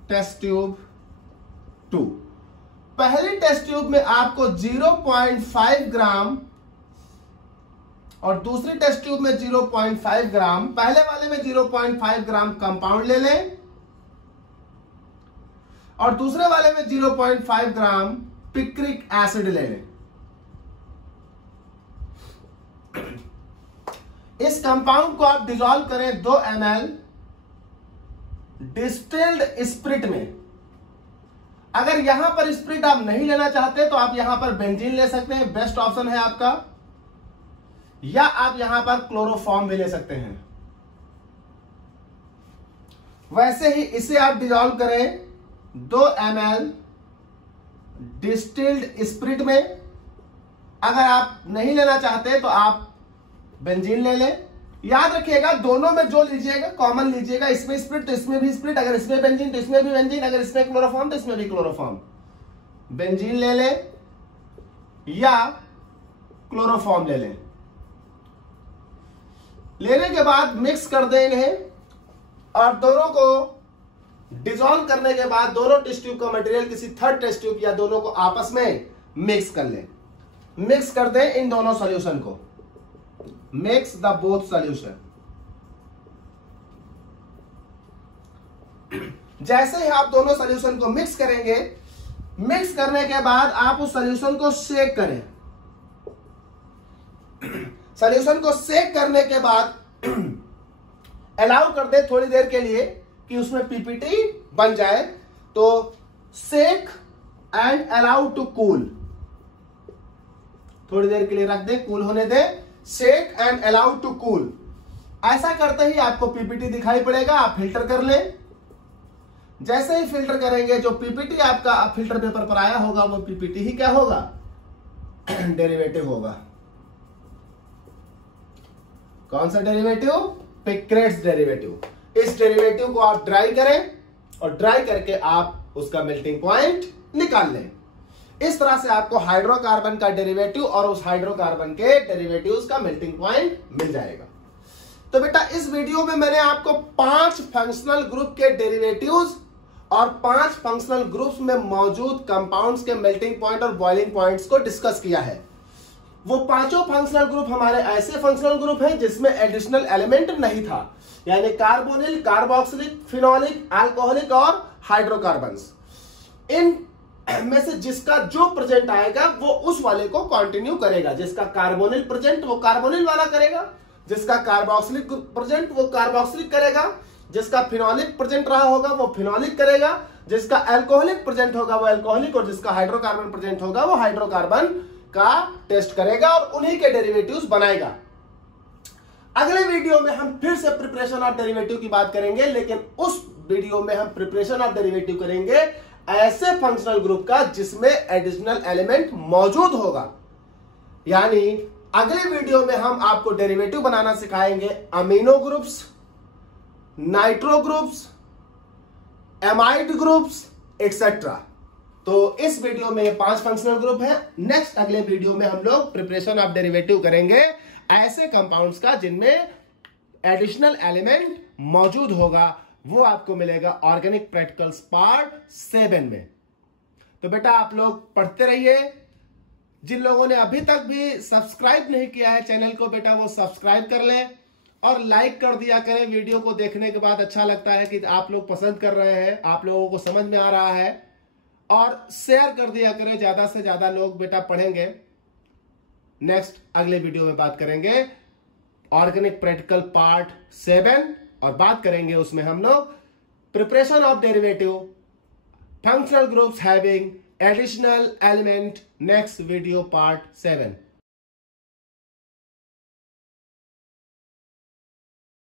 टेस्ट ट्यूब 2, पहली टेस्ट ट्यूब में आपको 0.5 ग्राम और दूसरी टेस्ट ट्यूब में 0.5 ग्राम, पहले वाले में 0.5 ग्राम कंपाउंड ले लें और दूसरे वाले में 0.5 ग्राम पिक्रिक एसिड ले लें। इस कंपाउंड को आप डिसॉल्व करें 2 ml डिस्टिल्ड स्पिरिट में। अगर यहां पर स्पिरिट आप नहीं लेना चाहते तो आप यहां पर बेंजीन ले सकते हैं, बेस्ट ऑप्शन है आपका, या आप यहां पर क्लोरोफॉर्म भी ले सकते हैं। वैसे ही इसे आप डिसॉल्व करें 2 ml डिस्टिल्ड स्पिरिट में। अगर आप नहीं लेना चाहते तो आप बेंजीन ले लें। याद रखिएगा दोनों में जो लीजिएगा कॉमन लीजिएगा, इसमें स्पिरिट तो इसमें भी स्पिरिट, अगर इसमें बेंजीन तो इसमें भी बेंजीन, अगर इसमें क्लोरोफॉर्म तो इसमें भी क्लोरोफॉर्म। बेंजीन ले लें या क्लोरोफॉर्म ले लें। लेने के बाद मिक्स कर देंगे और दोनों को डिसॉल्व करने के बाद दोनों टेस्ट ट्यूब का मटेरियल किसी थर्ड टेस्ट ट्यूब या दोनों को आपस में मिक्स कर लें। मिक्स कर दें इन दोनों सॉल्यूशन को, मिक्स द बोथ सॉल्यूशन। जैसे ही आप दोनों सॉल्यूशन को मिक्स करेंगे, मिक्स करने के बाद आप उस सॉल्यूशन को शेक करें। सॉल्यूशन को शेक करने के बाद अलाउ कर दे थोड़ी देर के लिए कि उसमें पीपीटी बन जाए। तो shake and allow to cool, थोड़ी देर के लिए रख दे, कूल होने दे। Shake and allow to cool, ऐसा करते ही आपको पीपीटी दिखाई पड़ेगा। आप फिल्टर कर लें। जैसे ही फिल्टर करेंगे जो पीपीटी आपका फिल्टर पेपर पर आया होगा वो पीपीटी ही क्या होगा, डेरिवेटिव होगा। कौन सा डेरिवेटिव, पिक्रेट्स डेरिवेटिव। इस डेरिवेटिव को आप ड्राई करें और ड्राई करके आप उसका मेल्टिंग पॉइंट निकाल लें। इस तरह से आपको हाइड्रोकार्बन का डेरिवेटिव और उस हाइड्रोकार्बन के डेरिवेटिव्स का मेल्टिंग पॉइंट मिल जाएगा। तो बेटा इस वीडियो में मैंने आपको 5 फंक्शनल ग्रुप के डेरिवेटिव्स और 5 फंक्शनल ग्रुप्स में मौजूद कंपाउंड्स के मेल्टिंग पॉइंट और बॉइलिंग पॉइंट्स को डिस्कस किया है। वो पांचों फंक्शनल ग्रुप हमारे ऐसे फंक्शनल ग्रुप हैं जिसमें एडिशनल एलिमेंट नहीं था, यानी कार्बोनिल, कार्बोक्सिलिक, फिनोलिक, अल्कोहलिक और हाइड्रोकार्बन्स। इन में से जिसका जो प्रेजेंट आएगा वो उस वाले को कंटिन्यू करेगा। जिसका कार्बोनिल प्रेजेंट वो कार्बोनिल वाला करेगा, जिसका कार्बोक्सिलिक प्रेजेंट वो कार्बोक्सिलिक करेगा, जिसका फिनोलिक प्रेजेंट रहा होगा वो फिनोलिक करेगा, जिसका अल्कोहलिक प्रेजेंट होगा वो अल्कोहलिक, और जिसका हाइड्रोकार्बन प्रेजेंट होगा वो हाइड्रोकार्बन का टेस्ट करेगा और उन्हीं के डेरिवेटिव्स बनाएगा। अगले वीडियो में हम फिर से प्रिपरेशन ऑफ डेरिवेटिव की बात करेंगे, लेकिन उस वीडियो में हम प्रिपरेशन ऑफ डेरिवेटिव करेंगे ऐसे फंक्शनल ग्रुप का जिसमें एडिशनल एलिमेंट मौजूद होगा। यानी अगले वीडियो में हम आपको डेरिवेटिव बनाना सिखाएंगे amino groups, nitro groups, amide groups etcetera. तो इस वीडियो में 5 फंक्शनल ग्रुप हैं। नेक्स्ट अगले वीडियो में हम लोग प्रिपरेशन ऑफ डेरिवेटिव करेंगे ऐसे कंपाउंड्स का जिनमें एडिशनल एलिमेंट मौजूद होगा। वो आपको मिलेगा ऑर्गेनिक प्रैक्टिकल्स पार्ट 7 में। तो बेटा आप लोग पढ़ते रहिए। जिन लोगों ने अभी तक भी सब्सक्राइब नहीं किया है चैनल को, बेटा वो सब्सक्राइब कर लें और लाइक कर दिया करें। वीडियो को देखने के बाद अच्छा लगता है कि आप लोग पसंद कर रहे हैं, आप लोगों को समझ में आ रहा है, और शेयर कर दिया करें। ज्यादा से ज्यादा लोग बेटा पढ़ेंगे। नेक्स्ट अगले वीडियो में बात करेंगे ऑर्गेनिक प्रैक्टिकल पार्ट 7 और बात करेंगे उसमें हम लोग preparation of derivative, functional groups having additional element. Next video part 7।